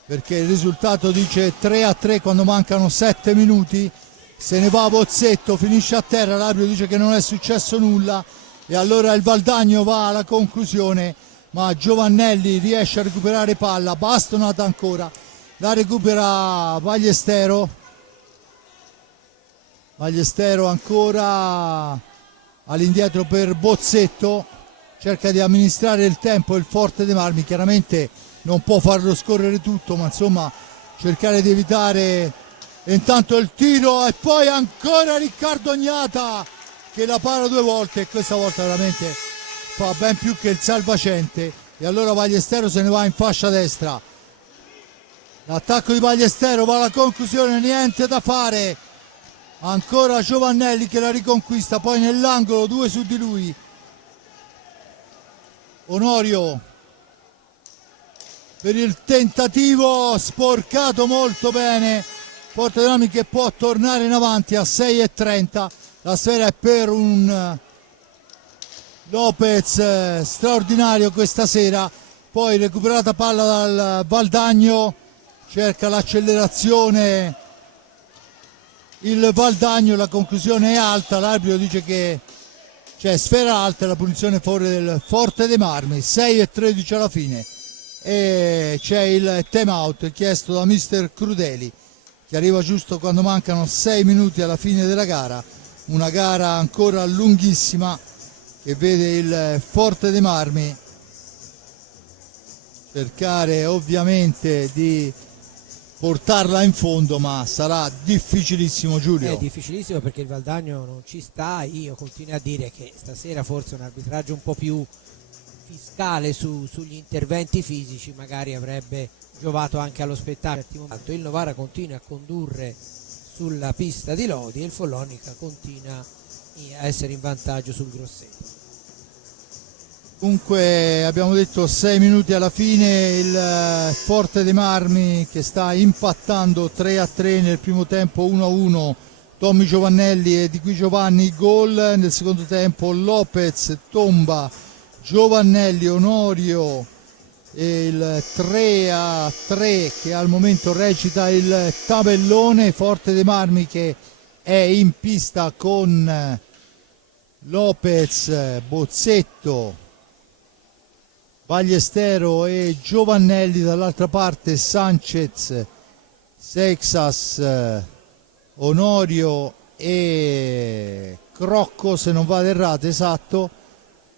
perché il risultato dice 3-3 quando mancano 7 minuti. Se ne va Bozzetto, finisce a terra, l'arbitro dice che non è successo nulla e allora il Valdagno va alla conclusione, ma Giovannelli riesce a recuperare palla, bastonata ancora, la recupera Ballestero ancora all'indietro per Bozzetto, cerca di amministrare il tempo il Forte dei Marmi, chiaramente non può farlo scorrere tutto, ma insomma cercare di evitare. E intanto il tiro e poi ancora Riccardo Ognata che la para due volte e questa volta veramente fa ben più che il salvacente e allora Ballestero se ne va in fascia destra. L'attacco di Ballestero va alla conclusione, niente da fare, ancora Giovannelli che la riconquista, poi nell'angolo due su di lui, Onorio per il tentativo sporcato molto bene, Forte dei Marmi che può tornare in avanti a 6:30, la sfera è per un Lopez straordinario questa sera, poi recuperata palla dal Valdagno, cerca l'accelerazione il Valdagno, la conclusione è alta, l'arbitro dice che c'è sfera alta, la punizione fuori del Forte dei Marmi, 6:13 alla fine e c'è il time out chiesto da mister Crudeli che arriva giusto quando mancano 6 minuti alla fine della gara, una gara ancora lunghissima che vede il Forte dei Marmi cercare ovviamente di portarla in fondo, ma sarà difficilissimo, Giulio. È difficilissimo perché il Valdagno non ci sta. Io continuo a dire che stasera forse un arbitraggio un po' più fiscale sugli interventi fisici magari avrebbe giovato anche allo spettacolo. Il Novara continua a condurre sulla pista di Lodi e il Follonica continua a essere in vantaggio sul Grosseto. Comunque abbiamo detto 6 minuti alla fine, il Forte dei Marmi che sta impattando 3-3 nel primo tempo, 1-1 Tommy Giovannelli e Di Qui Giovanni gol, nel secondo tempo Lopez, Tomba, Giovannelli, Onorio e il 3-3 che al momento recita il tabellone. Forte dei Marmi che è in pista con Lopez, Bozzetto, Ballestero e Giovannelli, dall'altra parte Sanchez, Seixas, Onorio e Crocco, se non vado errato, esatto.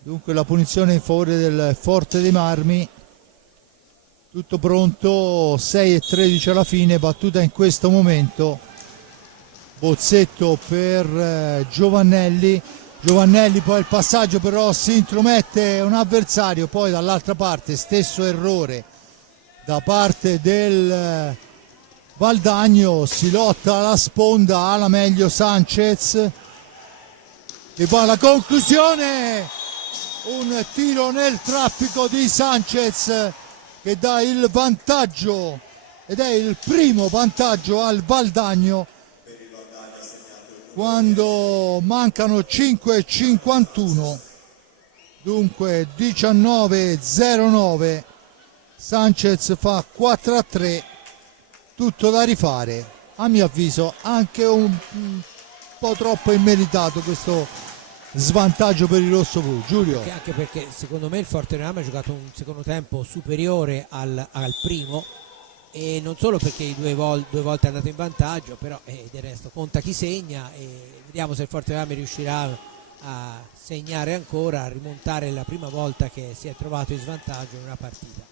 Dunque la punizione in favore del Forte dei Marmi. Tutto pronto, 6:13 alla fine, battuta in questo momento. Bozzetto per Giovannelli. Giovannelli, poi il passaggio, però si intromette un avversario, poi dall'altra parte stesso errore da parte del Valdagno, si lotta alla sponda, alla meglio Sanchez e poi alla conclusione un tiro nel traffico di Sanchez che dà il vantaggio ed è il primo vantaggio al Valdagno quando mancano 5:51, dunque 19:09. Sanchez fa 4-3, tutto da rifare, a mio avviso anche un po' troppo immeritato questo svantaggio per il rossoblu. Giulio? Anche perché secondo me il Forte dei Marmi ha giocato un secondo tempo superiore al primo, e non solo perché due volte è andato in vantaggio, però del resto conta chi segna, e vediamo se il Forte dei Marmi riuscirà a segnare ancora, a rimontare la prima volta che si è trovato in svantaggio in una partita.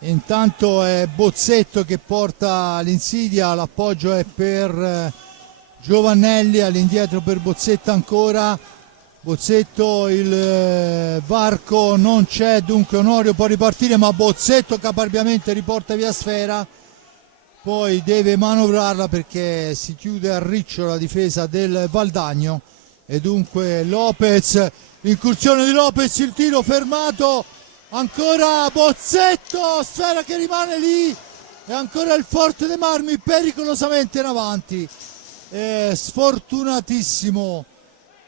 Intanto è Bozzetto che porta l'insidia, l'appoggio è per Giovannelli, all'indietro per Bozzetto ancora. Bozzetto, il varco non c'è, dunque Onorio può ripartire, ma Bozzetto caparbiamente riporta via sfera, poi deve manovrarla perché si chiude a riccio la difesa del Valdagno e dunque Lopez, incursione di Lopez, il tiro fermato, ancora Bozzetto, sfera che rimane lì e ancora il Forte dei Marmi pericolosamente in avanti. Sfortunatissimo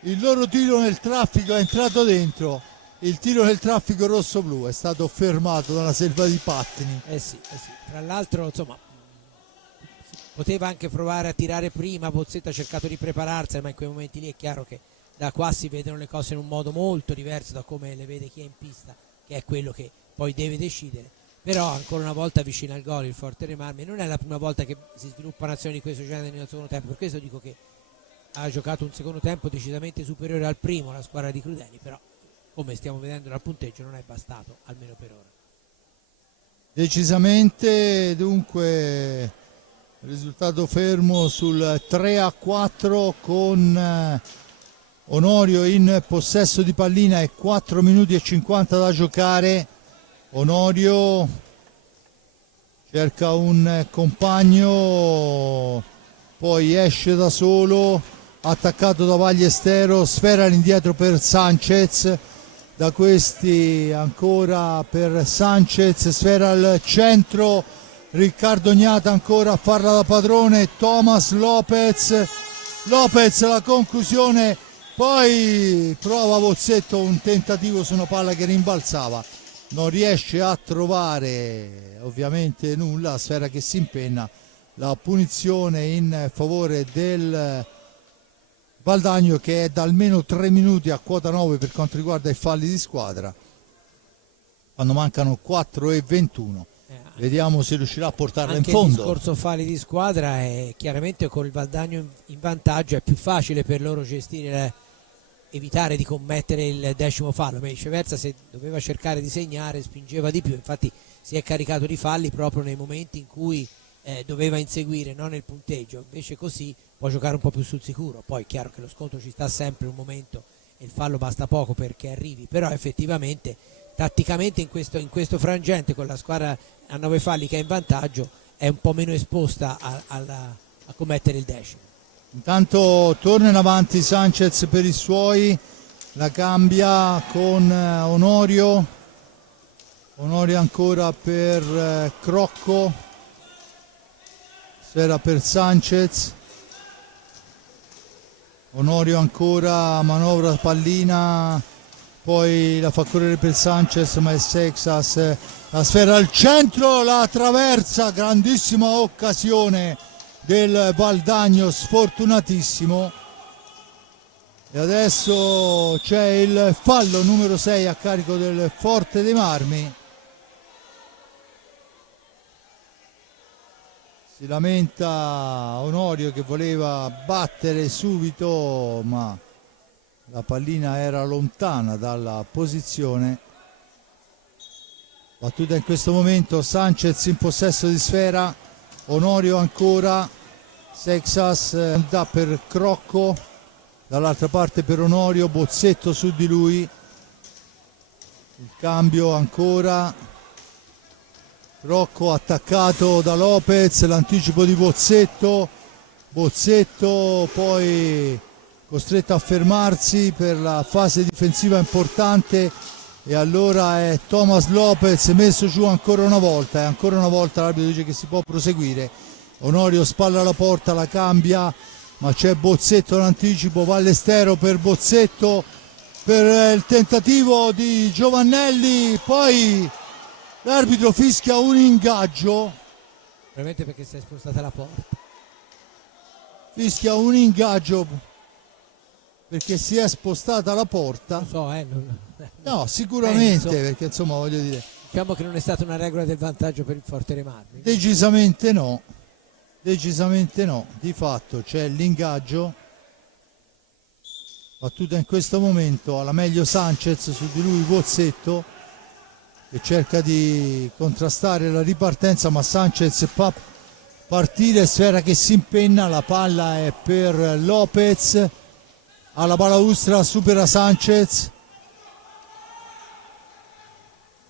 il loro tiro nel traffico, è entrato dentro, il tiro nel traffico rosso-blu è stato fermato da una selva di pattini. Sì. Tra l'altro insomma poteva anche provare a tirare prima, Bozzetto ha cercato di prepararsi, ma in quei momenti lì è chiaro che da qua si vedono le cose in un modo molto diverso da come le vede chi è in pista, che è quello che poi deve decidere. Però ancora una volta vicino al gol il Forte dei Marmi, non è la prima volta che si sviluppano azioni di questo genere nel secondo tempo, per questo dico che ha giocato un secondo tempo decisamente superiore al primo la squadra di Crudeli, però come stiamo vedendo dal punteggio non è bastato, almeno per ora. Decisamente, dunque risultato fermo sul 3-4 con Onorio in possesso di pallina e 4 minuti e 50 da giocare. Onorio cerca un compagno, poi esce da solo, attaccato da Ballestero, sfera all'indietro per Sanchez, da questi ancora per Sanchez, sfera al centro, Riccardo Gnata ancora a farla da padrone, Thomas Lopez, la conclusione, poi prova Bozzetto un tentativo su una palla che rimbalzava, non riesce a trovare ovviamente nulla, sfera che si impenna, la punizione in favore del Valdagno che è da almeno 3 minuti a quota 9 per quanto riguarda i falli di squadra, quando mancano 4:21. Vediamo se riuscirà a portarla in fondo. Il discorso falli di squadra è chiaramente con il Valdagno in vantaggio, è più facile per loro gestire, evitare di commettere il 10° fallo, ma viceversa se doveva cercare di segnare spingeva di più, infatti si è caricato di falli proprio nei momenti in cui doveva inseguire, non nel punteggio, invece così può giocare un po' più sul sicuro. Poi è chiaro che lo scontro ci sta sempre un momento e il fallo basta poco perché arrivi, però effettivamente tatticamente in questo frangente con la squadra a 9 falli che è in vantaggio è un po' meno esposta a commettere il decimo. Intanto torna in avanti Sanchez per i suoi, la cambia con Onorio ancora per Crocco, sfera per Sanchez, Onorio ancora, manovra pallina, poi la fa correre per Sanchez, ma è Seixas, la sfera al centro, la traversa, grandissima occasione del Valdagno, sfortunatissimo. E adesso c'è il fallo numero 6 a carico del Forte dei Marmi. Si lamenta Onorio che voleva battere subito, ma la pallina era lontana dalla posizione. Battuta in questo momento, Sanchez in possesso di sfera, Onorio ancora, Seixas dà per Crocco, dall'altra parte per Onorio, Bozzetto su di lui, il cambio ancora, Crocco attaccato da Lopez, l'anticipo di Bozzetto poi costretto a fermarsi per la fase difensiva importante, e allora è Thomas Lopez messo giù ancora una volta, e ancora una volta l'arbitro dice che si può proseguire. Onorio spalla alla porta, la cambia, ma c'è Bozzetto in anticipo, Ballestero per Bozzetto, per il tentativo di Giovannelli, poi l'arbitro fischia un ingaggio. Probabilmente perché si è spostata la porta. Fischia un ingaggio perché si è spostata la porta. Non so, No, sicuramente, penso. perché insomma voglio dire. Diciamo che non è stata una regola del vantaggio per il Forte dei Marmi. Decisamente no, di fatto c'è l'ingaggio, battuta in questo momento alla meglio Sanchez, su di lui Bozzetto che cerca di contrastare la ripartenza, ma Sanchez fa partire, sfera che si impenna, la palla è per Lopez, alla balaustra supera Sanchez,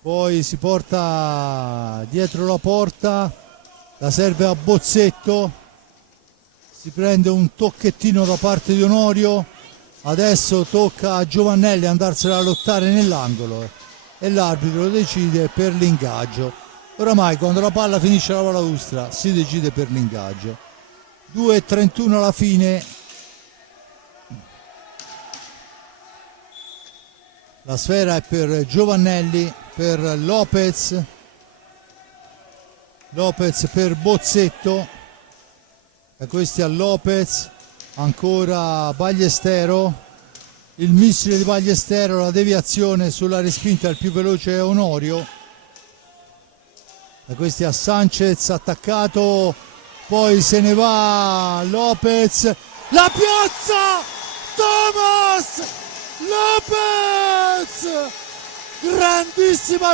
poi si porta dietro la porta, la serve a Bozzetto, si prende un tocchettino da parte di Onorio, adesso tocca a Giovannelli andarsela a lottare nell'angolo e l'arbitro decide per l'ingaggio. Oramai quando la palla finisce la balaustra si decide per l'ingaggio. 2:31 alla fine. La sfera è per Giovannelli, per Lopez per Bozzetto, da questi a Lopez, ancora Ballestero, il missile di Ballestero, la deviazione sulla respinta, il più veloce è Onorio, da questi a Sanchez attaccato, poi se ne va Lopez, la piazza Thomas Lopez, grandissima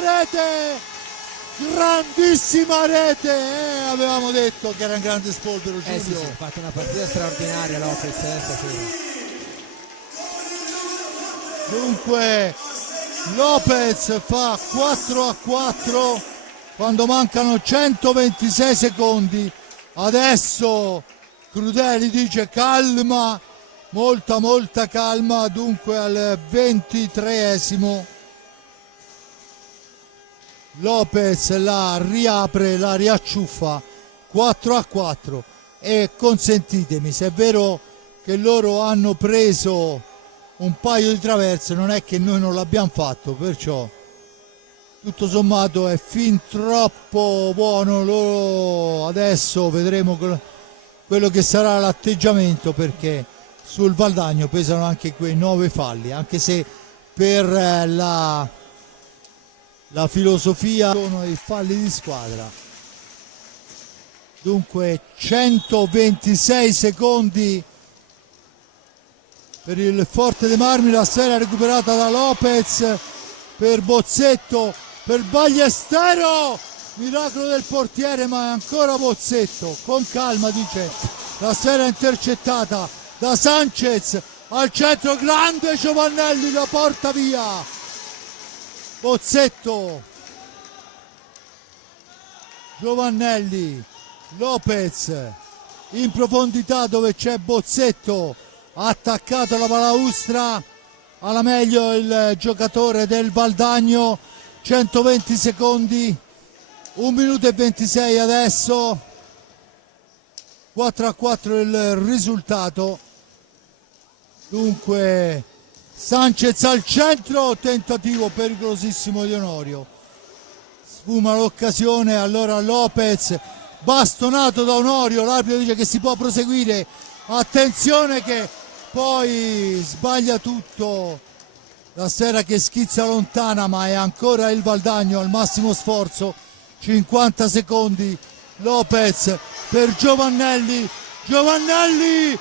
rete, avevamo detto che era un grande spolvero Giulio. Sì, ha fatto una partita straordinaria Lopez stasera. Dunque Lopez fa 4-4 quando mancano 126 secondi. Adesso Crudeli dice calma, molta calma. Dunque al 23esimo Lopez la riapre, la riacciuffa, 4-4. E consentitemi, se è vero che loro hanno preso un paio di traverse, non è che noi non l'abbiamo fatto, perciò tutto sommato è fin troppo buono. Loro adesso vedremo quello che sarà l'atteggiamento, perché sul Valdagno pesano anche quei 9 falli, anche se per la filosofia sono i falli di squadra. Dunque 126 secondi per il Forte dei Marmi, la sfera recuperata da Lopez per Bozzetto, per Ballestero, miracolo del portiere, ma è ancora Bozzetto, con calma dice, la sfera intercettata da Sanchez, al centro grande Giovannelli, la porta via, Bozzetto, Giovannelli, Lopez in profondità dove c'è Bozzetto, attaccato alla balaustra, alla meglio il giocatore del Valdagno, 120 secondi, 1 minuto e 26 adesso, 4-4 il risultato. Dunque Sanchez al centro, tentativo pericolosissimo di Onorio, sfuma l'occasione, allora Lopez bastonato da Onorio, l'arbitro dice che si può proseguire, attenzione che poi sbaglia tutto, la sfera che schizza lontana, ma è ancora il Valdagno al massimo sforzo, 50 secondi, Lopez per Giovannelli, Giovannelli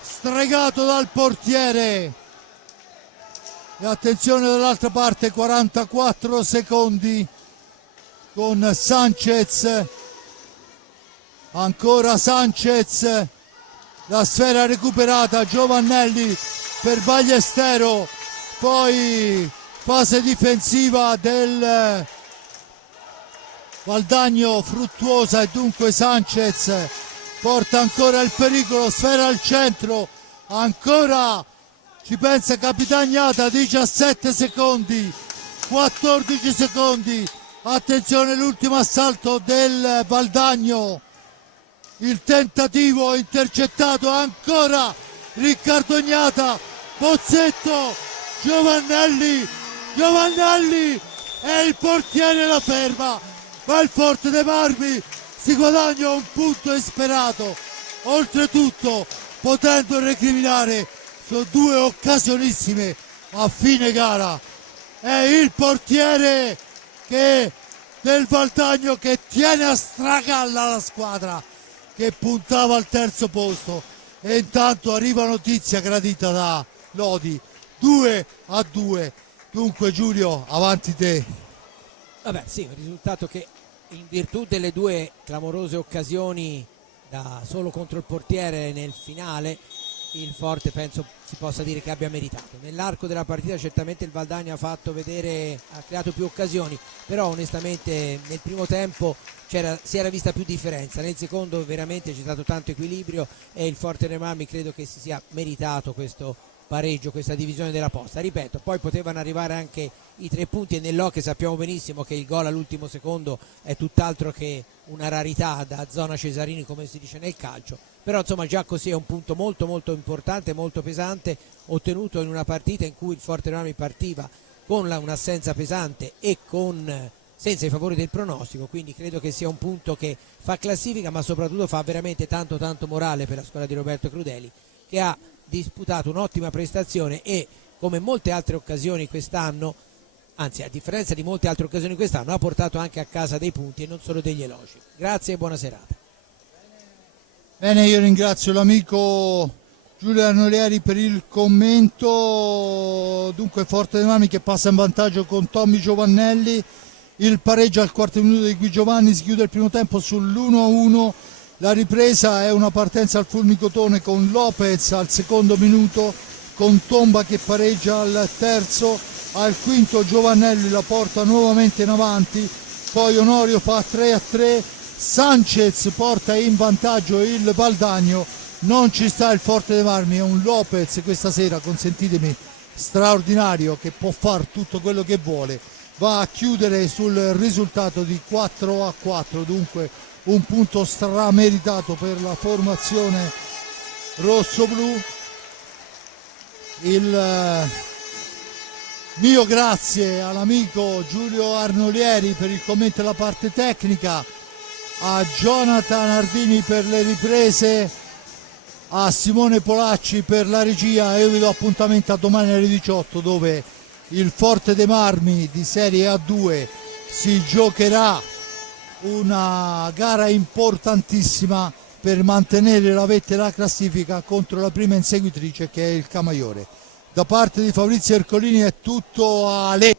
stregato dal portiere, e attenzione dall'altra parte, 44 secondi con Sanchez, ancora Sanchez, la sfera recuperata, Giovannelli per Ballestero, poi fase difensiva del Valdagno fruttuosa e dunque Sanchez porta ancora il pericolo, sfera al centro, ancora ci pensa Capitagnata, 17 secondi, 14 secondi, attenzione l'ultimo assalto del Valdagno, il tentativo intercettato, ancora Riccardo Gnata, Bozzetto, Giovannelli, Giovannelli e il portiere la ferma, ma il Forte dei Marmi si guadagna un punto insperato, oltretutto potendo recriminare su 2 occasionissime a fine gara. È il portiere del Valdagno che tiene a stragalla la squadra che puntava al terzo posto, e intanto arriva notizia gradita da Lodi, 2-2. Dunque Giulio, avanti te. Vabbè sì, un risultato che in virtù delle 2 clamorose occasioni da solo contro il portiere nel finale, il Forte penso si possa dire che abbia meritato. Nell'arco della partita certamente il Valdagno ha creato più occasioni, però onestamente nel primo tempo si era vista più differenza, nel secondo veramente c'è stato tanto equilibrio e il Forte dei Marmi credo che si sia meritato questo pareggio, questa divisione della posta. Ripeto, poi potevano arrivare anche i 3 punti e nell'hockey sappiamo benissimo che il gol all'ultimo secondo è tutt'altro che una rarità da zona Cesarini, come si dice nel calcio, però insomma già così è un punto molto molto importante, molto pesante, ottenuto in una partita in cui il Forte dei Marmi partiva con un'assenza pesante e senza i favori del pronostico, quindi credo che sia un punto che fa classifica, ma soprattutto fa veramente tanto morale per la squadra di Roberto Crudeli, che ha disputato un'ottima prestazione e come molte altre occasioni quest'anno, anzi a differenza di molte altre occasioni quest'anno, ha portato anche a casa dei punti e non solo degli elogi. Grazie e buona serata. Bene, io ringrazio l'amico Giulio Arnolieri per il commento. Dunque Forte dei Marmi che passa in vantaggio con Tommy Giovannelli, il pareggio al quarto minuto di Gui Giovanni, si chiude il primo tempo sull'1-1. La ripresa è una partenza al fulmicotone con Lopez al secondo minuto, con Tomba che pareggia al terzo, al quinto Giovannelli la porta nuovamente in avanti, poi Onorio fa 3-3, Sanchez porta in vantaggio il Valdagno, non ci sta il Forte dei Marmi, è un Lopez questa sera, consentitemi, straordinario, che può fare tutto quello che vuole, va a chiudere sul risultato di 4-4, dunque un punto strameritato per la formazione rossoblu. Il mio grazie all'amico Giulio Arnolieri per il commento e la parte tecnica, a Jonathan Ardini per le riprese, a Simone Polacci per la regia, e io vi do appuntamento a domani alle 18 dove il Forte dei Marmi di Serie A2 si giocherà una gara importantissima per mantenere la vetta della classifica contro la prima inseguitrice che è il Camaiore. Da parte di Fabrizio Ercolini è tutto, a lei.